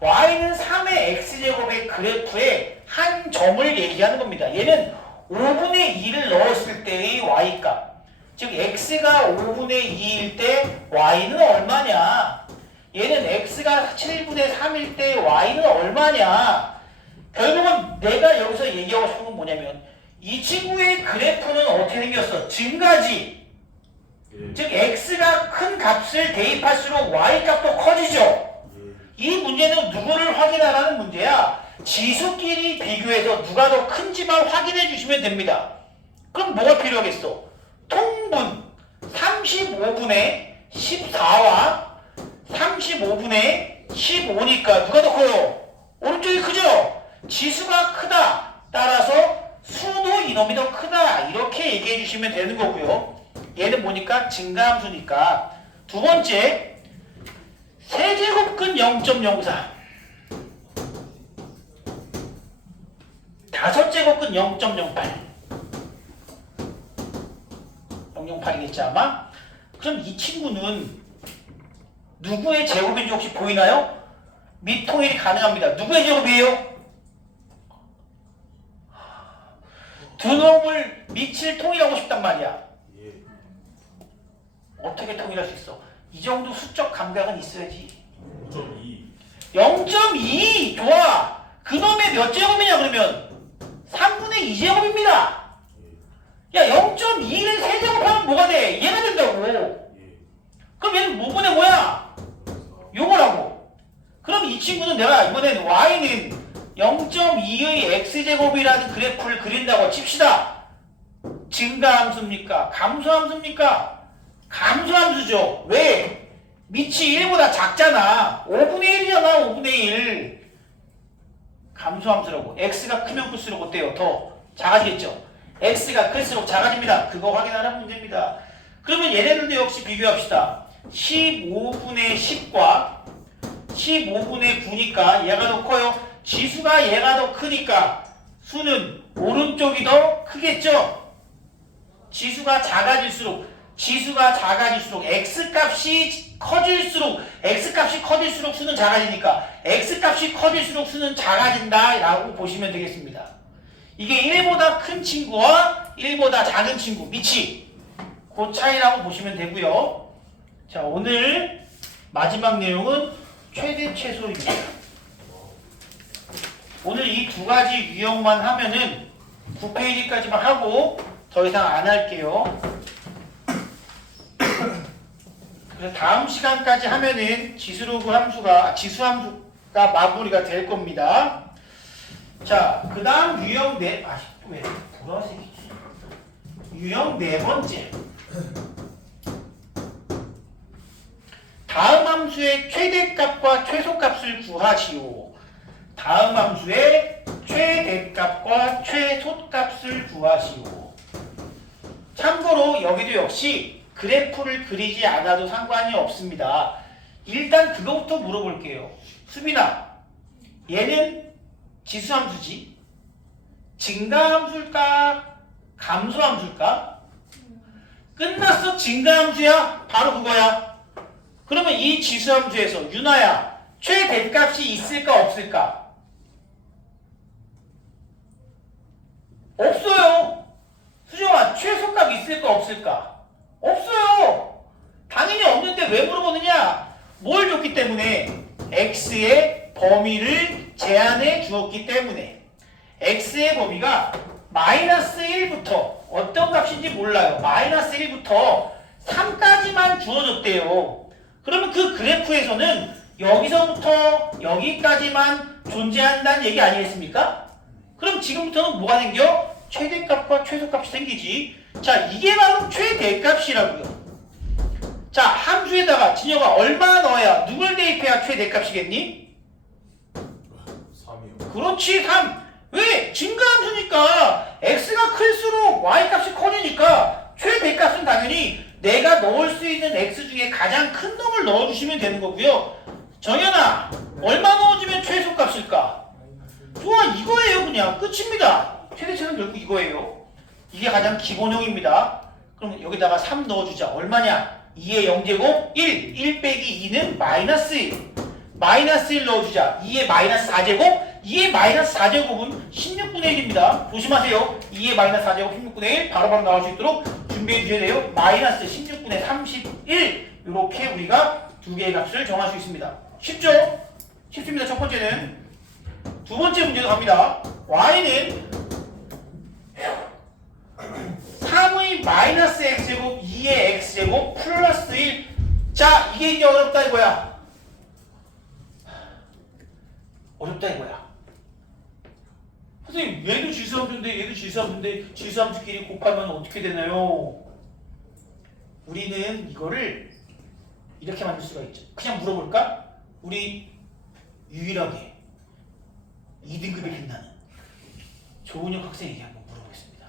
y는 3의 x제곱의 그래프에 한 점을 얘기하는 겁니다. 얘는 5분의 2를 넣었을 때의 y값. 즉 x가 5분의 2일 때 y는 얼마냐? 얘는 x가 7분의 3일 때 y는 얼마냐? 결국은 내가 여기서 얘기하고 싶은 건 뭐냐면 이 친구의 그래프는 어떻게 생겼어? 증가지. 즉 x가 큰 값을 대입할수록 y 값도 커지죠. 이 문제는 누구를 확인하라는 문제야? 지수끼리 비교해서 누가 더 큰지만 확인해 주시면 됩니다. 그럼 뭐가 필요하겠어? 통분 35분의 14와 35분의 15니까 누가 더 커요? 오른쪽이 크죠? 지수가 크다. 따라서 수도 이놈이 더 크다. 이렇게 얘기해 주시면 되는 거고요. 얘는 뭐니까? 증가함수니까. 두 번째, 세제곱근 0.04 다섯제곱근 0.08 008이겠지 아마? 그럼 이 친구는 누구의 제곱인지 혹시 보이나요? 밑통일이 가능합니다. 누구의 제곱이에요? 두 놈을 밑을 통일하고 싶단 말이야. 어떻게 통일할 수 있어? 이 정도 수적 감각은 있어야지. 5.2. 0.2 좋아. 그놈의 몇 제곱이냐 그러면 3분의 2제곱입니다. 야 0.2를 세제곱하면 뭐가 돼? 얘가 된다고. 그럼 얘는 뭐분의 뭐야? 요거라고. 그럼 이 친구는 내가 이번엔 y는 0.2의 x제곱이라는 그래프를 그린다고 칩시다. 증가함수입니까? 감소함수입니까? 감소함수죠. 왜? 밑이 1보다 작잖아. 5분의 1이잖아. 5분의 1. 감소함수라고. x가 크면 클수록 어때요? 더 작아지겠죠. x가 클수록 작아집니다. 그거 확인하는 문제입니다. 그러면 얘네들도 역시 비교합시다. 15분의 10과 15분의 9니까 얘가 더 커요. 지수가 얘가 더 크니까 수는 오른쪽이 더 크겠죠? 지수가 작아질수록 x값이 커질수록 수는 작아지니까 x값이 커질수록 수는 작아진다 라고 보시면 되겠습니다. 이게 1보다 큰 친구와 1보다 작은 친구 미치 그 차이라고 보시면 되고요. 자, 오늘 마지막 내용은 최대 최소입니다. 오늘 이 두 가지 유형만 하면은 9페이지까지만 하고 더 이상 안 할게요. 그래서 다음 시간까지 하면은 지수 함수가 마무리가 될 겁니다. 자, 그 다음 유형 왜 보라색이지? 유형 네 번째. 다음 함수의 최대값과 최소값을 구하시오. 다음 함수의 최대값과 최소값을 구하시오. 참고로 여기도 역시 그래프를 그리지 않아도 상관이 없습니다. 일단 그거부터 물어볼게요. 수빈아, 얘는 지수함수지? 증가함수일까? 감소함수일까? 끝났어. 증가함수야? 바로 그거야. 그러면 이 지수함수에서 유나야, 최대값이 있을까 없을까? 없어요. 수정아, 최소값 있을까 없을까? 없어요. 당연히 없는데 왜 물어보느냐? 뭘 줬기 때문에? x의 범위를 제한해 주었기 때문에. x의 범위가 마이너스 1부터 어떤 값인지 몰라요. 마이너스 1부터 3까지만 주어졌대요. 그러면 그 그래프에서는 여기서부터 여기까지만 존재한다는 얘기 아니겠습니까? 그럼 지금부터는 뭐가 생겨? 최대값과 최소값이 생기지. 자, 이게 바로 최대값이라고요. 자, 함수에다가 진혁아 얼마 넣어야 누굴 대입해야 최대값이겠니? 3이요. 그렇지, 3. 왜? 증가함수니까 x가 클수록 y값이 커지니까 최대값은 당연히 내가 넣을 수 있는 x 중에 가장 큰 놈을 넣어주시면 되는 거고요. 정연아, 얼마 넣어주면 최소값일까? 좋아, 이거예요. 그냥 끝입니다. 최대값은 결국 이거예요. 이게 가장 기본형입니다. 그럼 여기다가 3 넣어주자. 얼마냐? 2의 0제곱 1 빼기 2는 마이너스 1. 마이너스 1 넣어주자. 2의 마이너스 4제곱 2의 마이너스 4제곱은 16분의 1입니다. 조심하세요. 2의 마이너스 4제곱 16분의 1 바로바로 나올 수 있도록 준비해 주셔야 돼요. 마이너스 16분의 31 이렇게 우리가 두 개의 값을 정할 수 있습니다. 쉽죠? 쉽습니다. 첫 번째는. 두 번째 문제도 갑니다. y는 3의 마이너스 x제곱 2의 x제곱 플러스 1. 자, 이게 이제 어렵다 이거야. 어렵다 이거야. 선생님, 얘도 지수함수인데 얘도 지수함수인데 지수함수끼리 곱하면 어떻게 되나요? 우리는 이거를 이렇게 만들 수가 있죠. 그냥 물어볼까? 우리 유일하게 2등급에 빛나는 조은혁 학생에게 한번 물어보겠습니다.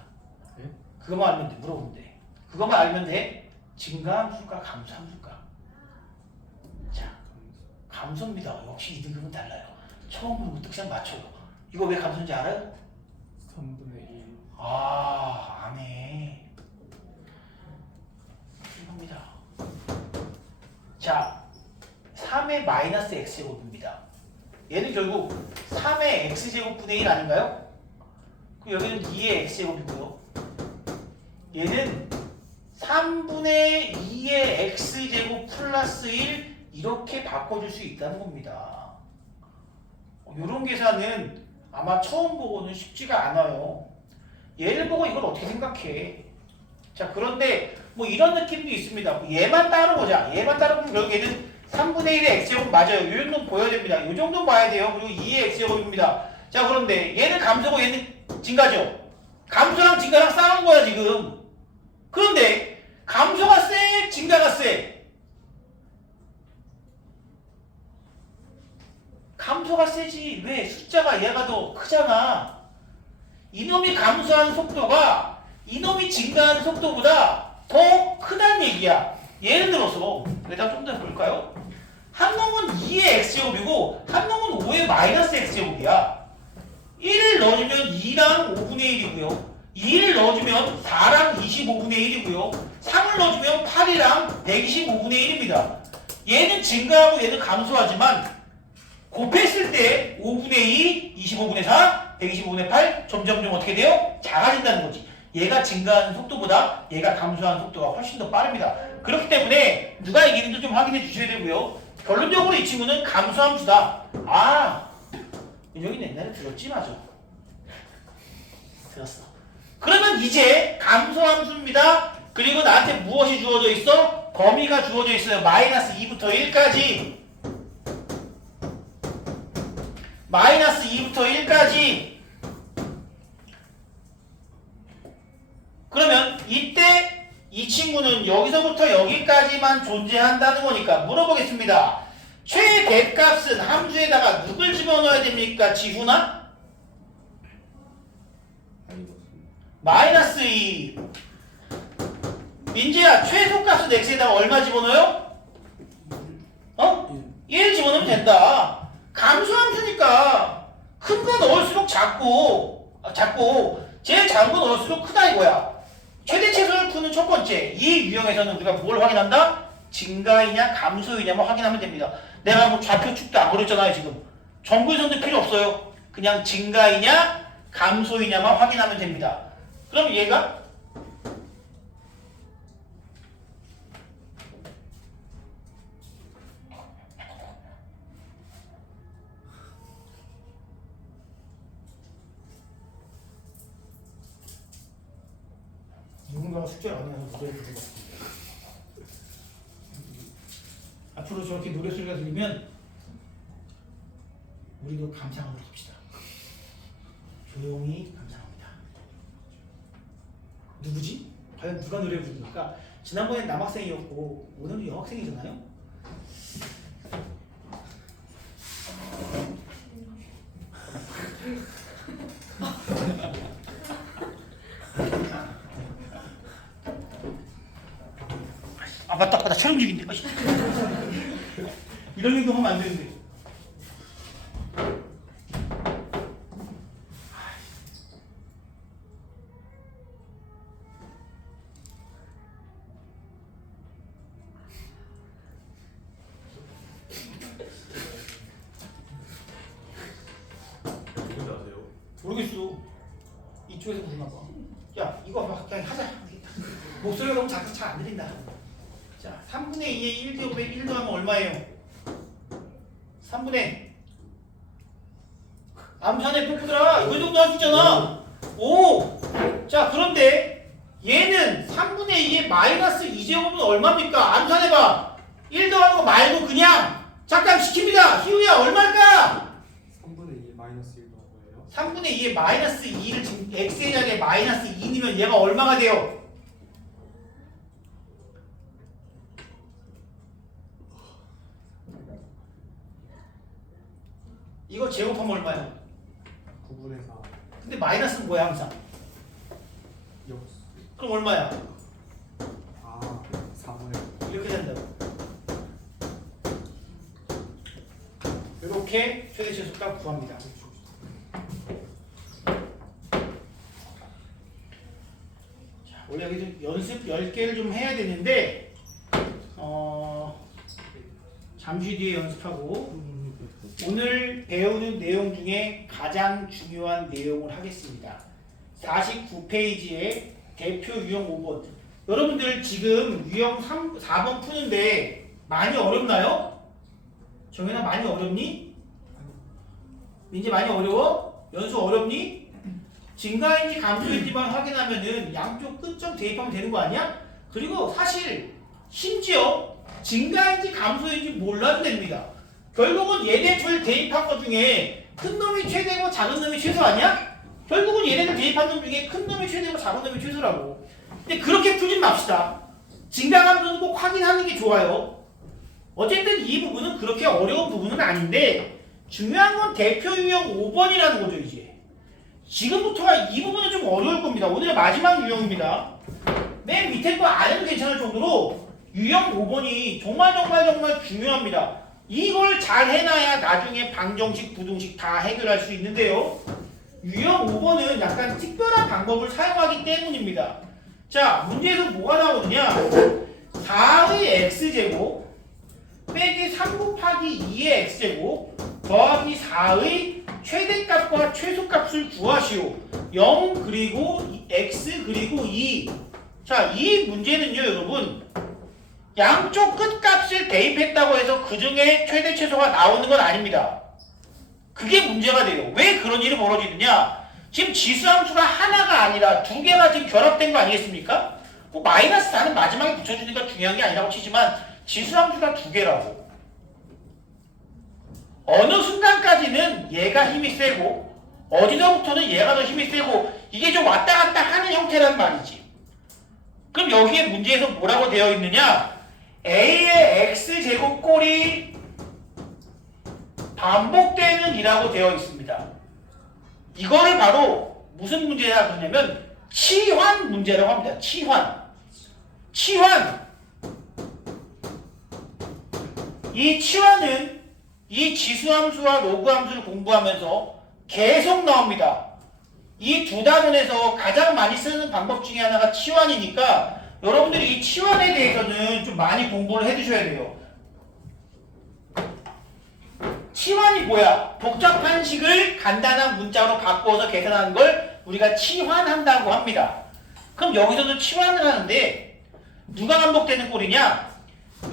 네? 그것만 알면 돼. 물어보면 돼. 그것만 알면 돼. 증가함수일까 감소함수일까? 자, 감소입니다. 역시 2등급은 달라요. 처음 보는 것도 그냥 맞춰요. 이거 왜 감소인지 알아요? 3분의 1. 아, 안 해. 이겁니다. 자, 3의 마이너스 x제곱입니다. 얘는 결국 3의 x제곱분의 1 아닌가요? 그럼 여기는 2의 x제곱이고요. 얘는 3분의 2의 x제곱 플러스 1 이렇게 바꿔줄 수 있다는 겁니다. 이런 계산은 아마 처음 보고는 쉽지가 않아요. 얘를 보고 이걸 어떻게 생각해? 자, 그런데 뭐 이런 느낌도 있습니다. 뭐 얘만 따로 보자. 얘만 따로 보면 결국 얘는 3분의 1의 x제곱 맞아요. 이 정도는 보여야 됩니다. 이 정도는 봐야 돼요. 그리고 2의 x제곱입니다. 자, 그런데 얘는 감소고 얘는 증가죠. 감소랑 증가랑 싸운 거야 지금. 그런데 감소가 세? 증가가 세? 감소가 세지. 왜? 숫자가 얘가 더 크잖아. 이놈이 감소하는 속도가 이놈이 증가하는 속도보다 더 크다는 얘기야. 예를 들어서 여기다 좀 더 볼까요? 한 놈은 2의 x제곱이고 한 놈은 5의 마이너스 x제곱이야. 1을 넣어주면 2랑 5분의 1이고요. 2를 넣어주면 4랑 25분의 1이고요. 3을 넣어주면 8이랑 125분의 1입니다. 얘는 증가하고 얘는 감소하지만 곱했을 때 5분의 2, 25분의 4, 125분의 8 점점점 어떻게 돼요? 작아진다는 거지. 얘가 증가하는 속도보다 얘가 감소하는 속도가 훨씬 더 빠릅니다. 그렇기 때문에 누가 이기는지 좀 확인해 주셔야 되고요. 결론적으로 이 친구는 감소함수다. 아, 여기는 옛날에 들었지 맞아. 들었어. 그러면 이제 감소함수입니다. 그리고 나한테 무엇이 주어져 있어? 범위가 주어져 있어요. 마이너스 2부터 1까지. 마이너스 2부터 1까지. 그러면 이때 이 친구는 여기서부터 여기까지만 존재한다는 거니까 물어보겠습니다. 최대값은 함수에다가 누굴 집어넣어야 됩니까? 지수나? 마이너스 2. 민지야, 최소값은 x에다가 얼마 집어넣어요? 1 집어넣으면 된다. 감소함수니까 큰 거 넣을수록 작고 제일 작은 거 넣을수록 크다 이거야. 최대 최소를 푸는 첫 번째 이 유형에서는 우리가 뭘 확인한다? 증가이냐 감소이냐만 확인하면 됩니다. 내가 뭐 좌표축도 안 그렸잖아요. 지금 정구선도 필요 없어요. 그냥 증가이냐 감소이냐만 확인하면 됩니다. 그럼 얘가 누군가가 숙제를 안 해서 노래를 부르는 것 같습니다. 앞으로 저렇게 노래소리가 들리면 우리도 감상하도록 합시다. 조용히 감상합니다. 누구지? 과연 누가 노래 부르니까? 지난번엔 남학생이었고 오늘은 여학생이잖아요? 아 맞다 나 촬영 중인데 이런 행동 하면 안 되는데. 누군지 아세요? 모르겠어. 이쪽에서 부르나 봐. 야 이거 막 그냥 하자. 목소리가 너무 작아서 잘 안 들린다. 자, 3분의 2에 1 더하면 1 더하면 얼마예요? 3분의 암산해 뽀뽀들아 이거 정도 할 수 있잖아. 5. 자 그런데 얘는 3분의 2에 마이너스 2제곱은 얼마입니까? 암산해봐. 1 더하는 거 말고 그냥 잠깐 시킵니다. 희우야 얼마일까? 3분의 2에 마이너스 1 더한 거예요. 3분의 2에 마이너스 2를 지금 x의 자리에 마이너스 2 넣으면 얘가 얼마가 돼요? 이거 제곱하면 얼마야? 9분의 4 근데 마이너스는 뭐야 항상? 역수. 그럼 얼마야? 아 4분의 이렇게 된다고. 이렇게 최대 최소값 구합니다. 자, 원래 여기서 연습 10개를 좀 해야 되는데 잠시 뒤에 연습하고 오늘 배우는 내용 중에 가장 중요한 내용을 하겠습니다. 49페이지에 대표 유형 5번. 여러분들 지금 유형 4번 푸는데 많이 어렵나요? 정현아 많이 어렵니? 민지 많이 어려워? 연수 어렵니? 증가인지 감소인지만 확인하면은 양쪽 끝점 대입하면 되는 거 아니야? 그리고 사실 심지어 증가인지 감소인지 몰라도 됩니다. 결국은 얘네 둘 대입한 것 중에 큰 놈이 최대고 작은 놈이 최소 아니야? 결국은 얘네들 대입한 놈 중에 큰 놈이 최대고 작은 놈이 최소라고. 근데 그렇게 풀진 맙시다. 증가감소는 꼭 확인하는 게 좋아요. 어쨌든 이 부분은 그렇게 어려운 부분은 아닌데 중요한 건 대표 유형 5번이라는 거죠. 이제 지금부터가 이 부분은 좀 어려울 겁니다. 오늘의 마지막 유형입니다. 맨 밑에 거 안 해도 괜찮을 정도로 유형 5번이 정말 중요합니다. 이걸 잘 해놔야 나중에 방정식, 부등식 다 해결할 수 있는데요. 유형 5번은 약간 특별한 방법을 사용하기 때문입니다. 자, 문제에서 뭐가 나오느냐? 4의 x제곱 빼기 3 곱하기 2의 x제곱 더하기 4의 최대값과 최소값을 구하시오. 0 그리고 x 그리고 2. 자, 이 문제는요, 여러분. 양쪽 끝값을 대입했다고 해서 그 중에 최대 최소가 나오는 건 아닙니다. 그게 문제가 돼요. 왜 그런 일이 벌어지느냐? 지금 지수함수가 하나가 아니라 두 개가 지금 결합된 거 아니겠습니까? 뭐 마이너스 4는 마지막에 붙여주니까 중요한 게 아니라고 치지만 지수함수가 두 개라고. 어느 순간까지는 얘가 힘이 세고 어디서부터는 얘가 더 힘이 세고 이게 좀 왔다 갔다 하는 형태란 말이지. 그럼 여기에 문제에서 뭐라고 되어 있느냐? A의 X제곱 꼴이 반복되는 이라고 되어 있습니다. 이거를 바로 무슨 문제라 그러냐면 치환 문제라고 합니다. 치환. 이 치환은 이 지수함수와 로그함수를 공부하면서 계속 나옵니다. 이 두 단원에서 가장 많이 쓰는 방법 중에 하나가 치환이니까 여러분들이 이 치환에 대해서는 좀 많이 공부를 해주셔야 돼요. 치환이 뭐야? 복잡한 식을 간단한 문자로 바꿔서 계산하는 걸 우리가 치환한다고 합니다. 그럼 여기서도 치환을 하는데 누가 반복되는 꼴이냐?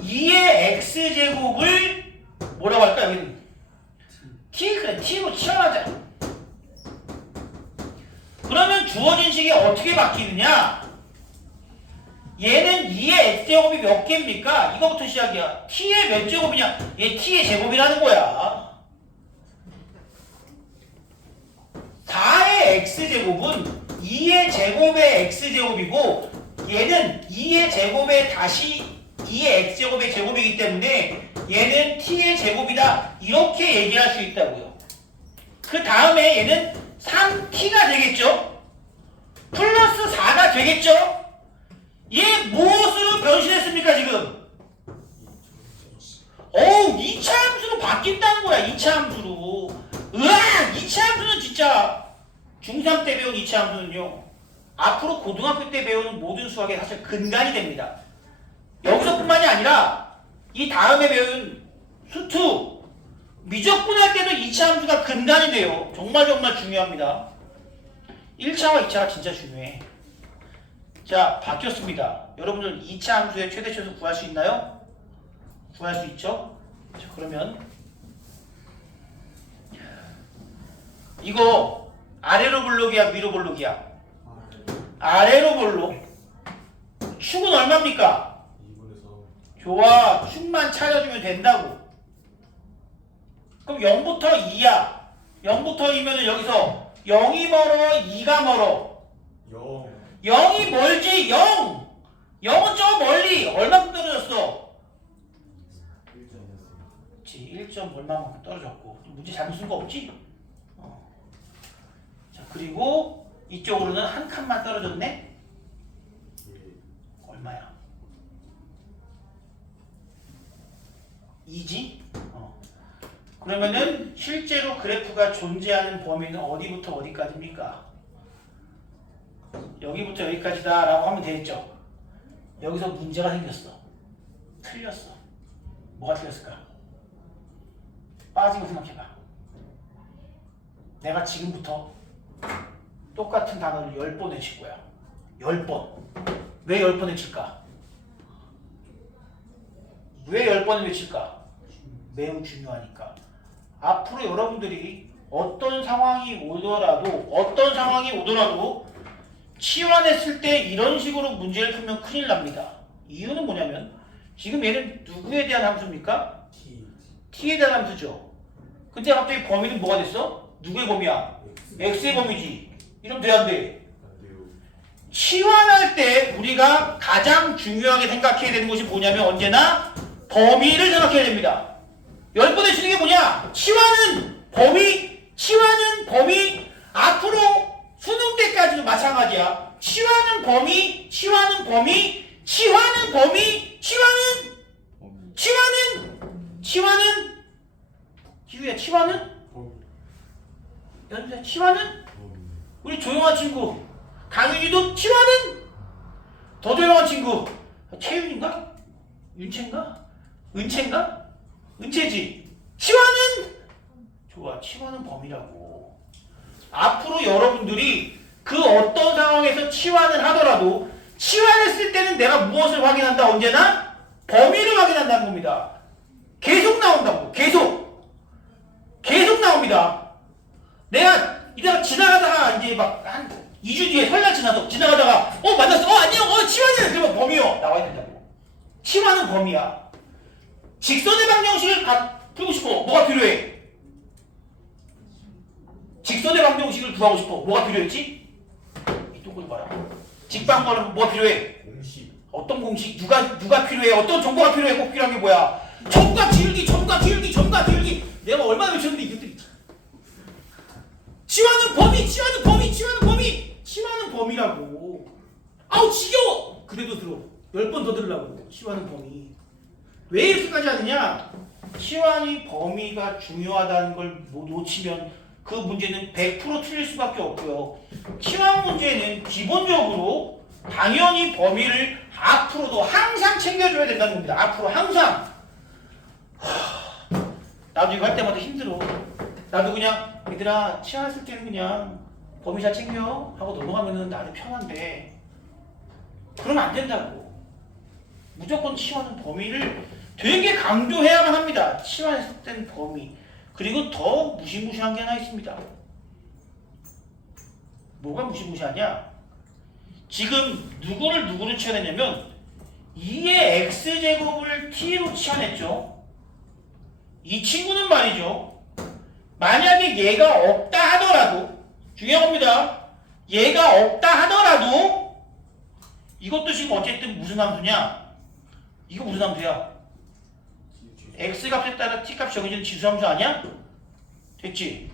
2의 x제곱을 뭐라고 할까? 여기는 t로 치환하자. 그러면 주어진 식이 어떻게 바뀌느냐? 얘는 2의 x제곱이 몇 개입니까? 이거부터 시작이야. t의 몇 제곱이냐? 얘 t의 제곱이라는 거야. 4의 x제곱은 2의 제곱의 x제곱이고 얘는 2의 제곱에 다시 2의 x제곱의 제곱이기 때문에 얘는 t의 제곱이다. 이렇게 얘기할 수 있다고요. 그 다음에 얘는 3t가 되겠죠? 플러스 4가 되겠죠? 얘 무엇으로 변신했습니까 지금? 어우 2차 함수로 바뀐다는 거야. 2차 함수로. 으아 2차 함수는 진짜 중3 때 배운 2차 함수는요 앞으로 고등학교 때 배우는 모든 수학의 사실 근간이 됩니다. 여기서뿐만이 아니라 이 다음에 배운 수투 미적분할 때도 2차 함수가 근간이 돼요. 정말 중요합니다. 1차와 2차가 진짜 중요해. 자, 바뀌었습니다. 여러분들 2차 함수의 최대 최소 구할 수 있나요? 구할 수 있죠? 자, 그러면 이거 아래로 볼록이야, 위로 볼록이야? 아래로 볼록. 축은 얼마입니까? 2분의 3. 좋아, 축만 찾아주면 된다고. 그럼 0부터 2야. 0부터 2면은 여기서 0이 멀어, 2가 멀어. 0. 0이 멀지, 0! 0은 저 멀리. 얼마큼 떨어졌어? 1점. 1점 얼마만큼 떨어졌고. 문제 잘못 쓴 거 없지? 자, 그리고 이쪽으로는 한 칸만 떨어졌네? 얼마야? 2지? 그러면은 실제로 그래프가 존재하는 범위는 어디부터 어디까지입니까? 여기부터 여기까지다 라고 하면 되겠죠? 여기서 문제가 생겼어. 틀렸어. 뭐가 틀렸을까? 빠지고 생각해봐. 내가 지금부터 똑같은 단어를 10번 외칠 거야. 10번. 왜 10번 외칠까? 왜 10번을 외칠까? 매우 중요하니까. 앞으로 여러분들이 어떤 상황이 오더라도 치환했을 때 이런 식으로 문제를 풀면 큰일 납니다. 이유는 뭐냐면 지금 얘는 누구에 대한 함수입니까? t에 대한 함수죠. 근데 갑자기 범위는 뭐가 됐어? 누구의 범위야? x의 범위지. 이러면 돼, 안 돼? 치환할 때 우리가 가장 중요하게 생각해야 되는 것이 뭐냐면 언제나 범위를 생각해야 됩니다. 10번에 주는 게 뭐냐? 치환은 범위 앞으로 수능 때까지도 마찬가지야. 치환은 범위, 치환은 범위, 치환은 범위, 치환은 기우야 치환은 범위. 연수야 치환은 우리 조용한 친구 강윤이도 치환은 더 조용한 친구 채윤인가? 윤채인가? 은채인가? 은채지 치환은 좋아 치환은 범위라고 앞으로 여러분들이 그 어떤 상황에서 치환을 하더라도 치환했을 때는 내가 무엇을 확인한다 언제나 범위를 확인한다는 겁니다. 계속 나온다고 계속 나옵니다. 내가 이따가 지나가다가 이제 막 한 2주 뒤에 설날 지나가다가 만났어 안녕 치환이야 그러면 범위요 나와야 된다고. 치환은 범위야. 직선의 방정식을 풀고 싶어 뭐가 필요해? 직선의 방정식을 구하고 싶어 뭐가 필요했지? 이 똥꼬 봐라. 직방법은 뭐가 필요해? 공식. 어떤 공식 누가 필요해? 어떤 정보가 필요해? 꼭 필요한 게 뭐야? 점과 기울기 내가 얼마나 외쳤는데 이것들이 치환은 범위라고. 아우 지겨워. 그래도 들어 10번 더 들으려고. 치환은 범위. 왜 이렇게까지 하느냐? 치환이 범위가 중요하다는 걸 놓치면 그 문제는 100% 틀릴 수밖에 없고요. 치환 문제는 기본적으로 당연히 범위를 앞으로도 항상 챙겨줘야 된다는 겁니다. 앞으로 항상. 나도 이거 할 때마다 힘들어. 나도 그냥 얘들아 치환했을 때는 그냥 범위 잘 챙겨 하고 넘어가면은 나는 편한데 그러면 안 된다고. 무조건 치환은 범위를 되게 강조해야만 합니다. 치환했을 때는 범위. 그리고 더 무시무시한 게 하나 있습니다. 뭐가 무시무시하냐? 지금 누구를 치환했냐면 2의 x제곱을 t로 치환했죠. 이 친구는 말이죠. 만약에 얘가 없다 하더라도 중요한 겁니다. 얘가 없다 하더라도 이것도 지금 어쨌든 무슨 함수냐? 이거 무슨 함수야? x값에 따라 t값이 정해진 지수함수 아니야? 됐지?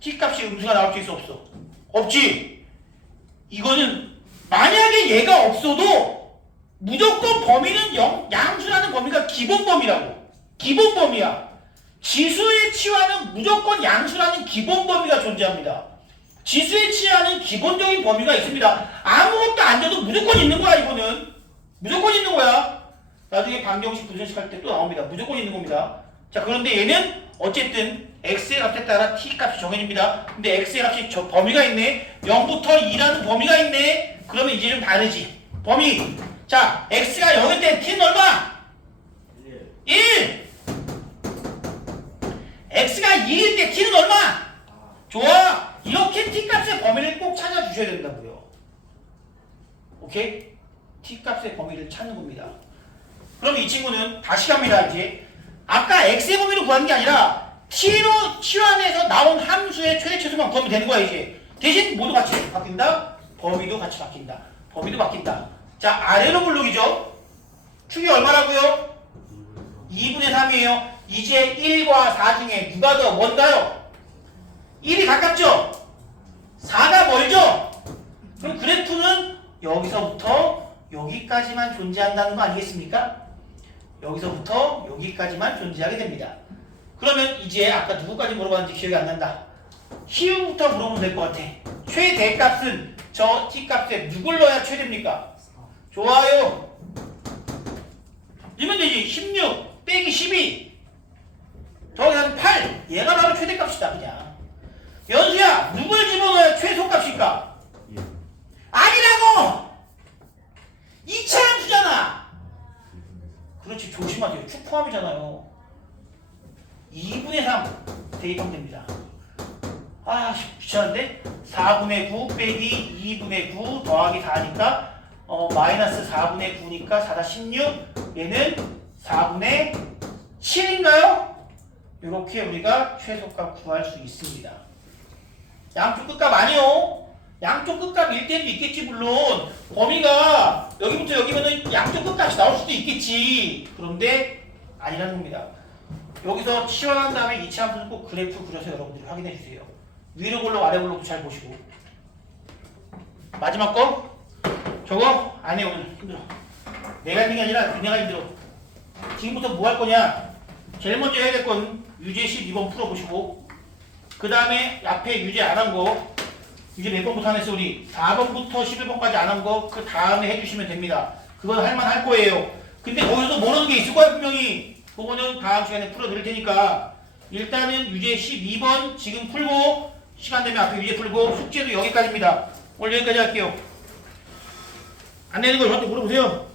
t값이 음수가 나올 수 있어 없어? 없지? 이거는 만약에 얘가 없어도 무조건 범위는 양수라는 범위가 기본범위라고. 기본범위야. 지수의 치환은 무조건 양수라는 기본범위가 존재합니다. 지수의 치환은 기본적인 범위가 있습니다. 아무것도 안 줘도 무조건 있는 거야. 이거는 무조건 있는 거야. 나중에 방정식 분정식 할 때 또 나옵니다. 무조건 있는 겁니다. 자, 그런데 얘는 어쨌든 x의 값에 따라 t 값이 정해집니다. 근데 x의 값이 범위가 있네. 0부터 2라는 범위가 있네. 그러면 이제 좀 다르지. 범위. 자, x가 0일 때 t는 얼마? 1. x가 2일 때 t는 얼마? 좋아. 이렇게 t 값의 범위를 꼭 찾아주셔야 된다고요. 오케이? t 값의 범위를 찾는 겁니다. 그럼 이 친구는 다시 갑니다. 이제 아까 x의 범위로 구하는 게 아니라 t로 치환해서 나온 함수의 최대 최소만 구하면 되는 거야. 이제 대신 모두 같이 바뀐다. 범위도 같이 바뀐다. 범위도 바뀐다. 자, 아래로 블록이죠. 축이 얼마라고요? 2분의 3이에요. 이제 1과 4 중에 누가 더 뭔가요? 1이 가깝죠? 4가 멀죠? 그럼 그래프는 여기서부터 여기까지만 존재한다는 거 아니겠습니까? 여기서부터 여기까지만 존재하게 됩니다. 그러면 이제 아까 누구까지 물어봤는지 기억이 안 난다. 희우부터 물어보면 될 것 같아. 최대값은 저 t값에 누굴 넣어야 최대입니까? 좋아요. 이면 되지. 16 빼기 12 더하기 하면 8. 얘가 바로 최대값이다. 그냥 연수야 누굴 집어넣어야 최소값일까? 아니라고! 2차 함수잖아. 그렇지. 조심하세요. 축 포함이잖아요. 2분의 3 대입하면 됩니다. 아 귀찮은데? 4분의 9 빼기 2분의 9 더하기 4니까 마이너스 4분의 9니까 4다 16. 얘는 4분의 7인가요? 이렇게 우리가 최소값 구할 수 있습니다. 양쪽 끝값 아니요. 양쪽 끝값일 때도 있겠지. 물론 범위가 여기부터 여기면은 양쪽 끝값이 나올 수도 있겠지. 그런데 아니라는 겁니다. 여기서 치환한 다음에 2차 함수는 꼭 그래프 그려서 여러분들이 확인해 주세요. 위로 볼록 아래 볼록도 잘 보시고. 마지막 거 저거? 안 해 오늘 힘들어. 내가 힘든 게 아니라 니네가 힘들어. 지금부터 뭐 할 거냐? 제일 먼저 해야 될 건 유제 12번 풀어보시고 그 다음에 앞에 유제 안 한 거 유제 몇 번부터 안 했어 우리? 4번부터 11번까지 안 한 거 그 다음에 해주시면 됩니다. 그건 할만 할 거예요. 근데 거기서도 모르는 게 있을 거야 분명히. 그거는 다음 시간에 풀어드릴 테니까 일단은 유제 12번 지금 풀고 시간 되면 앞에 유제 풀고 숙제도 여기까지입니다. 오늘 여기까지 할게요. 안 되는 거 저한테 물어보세요.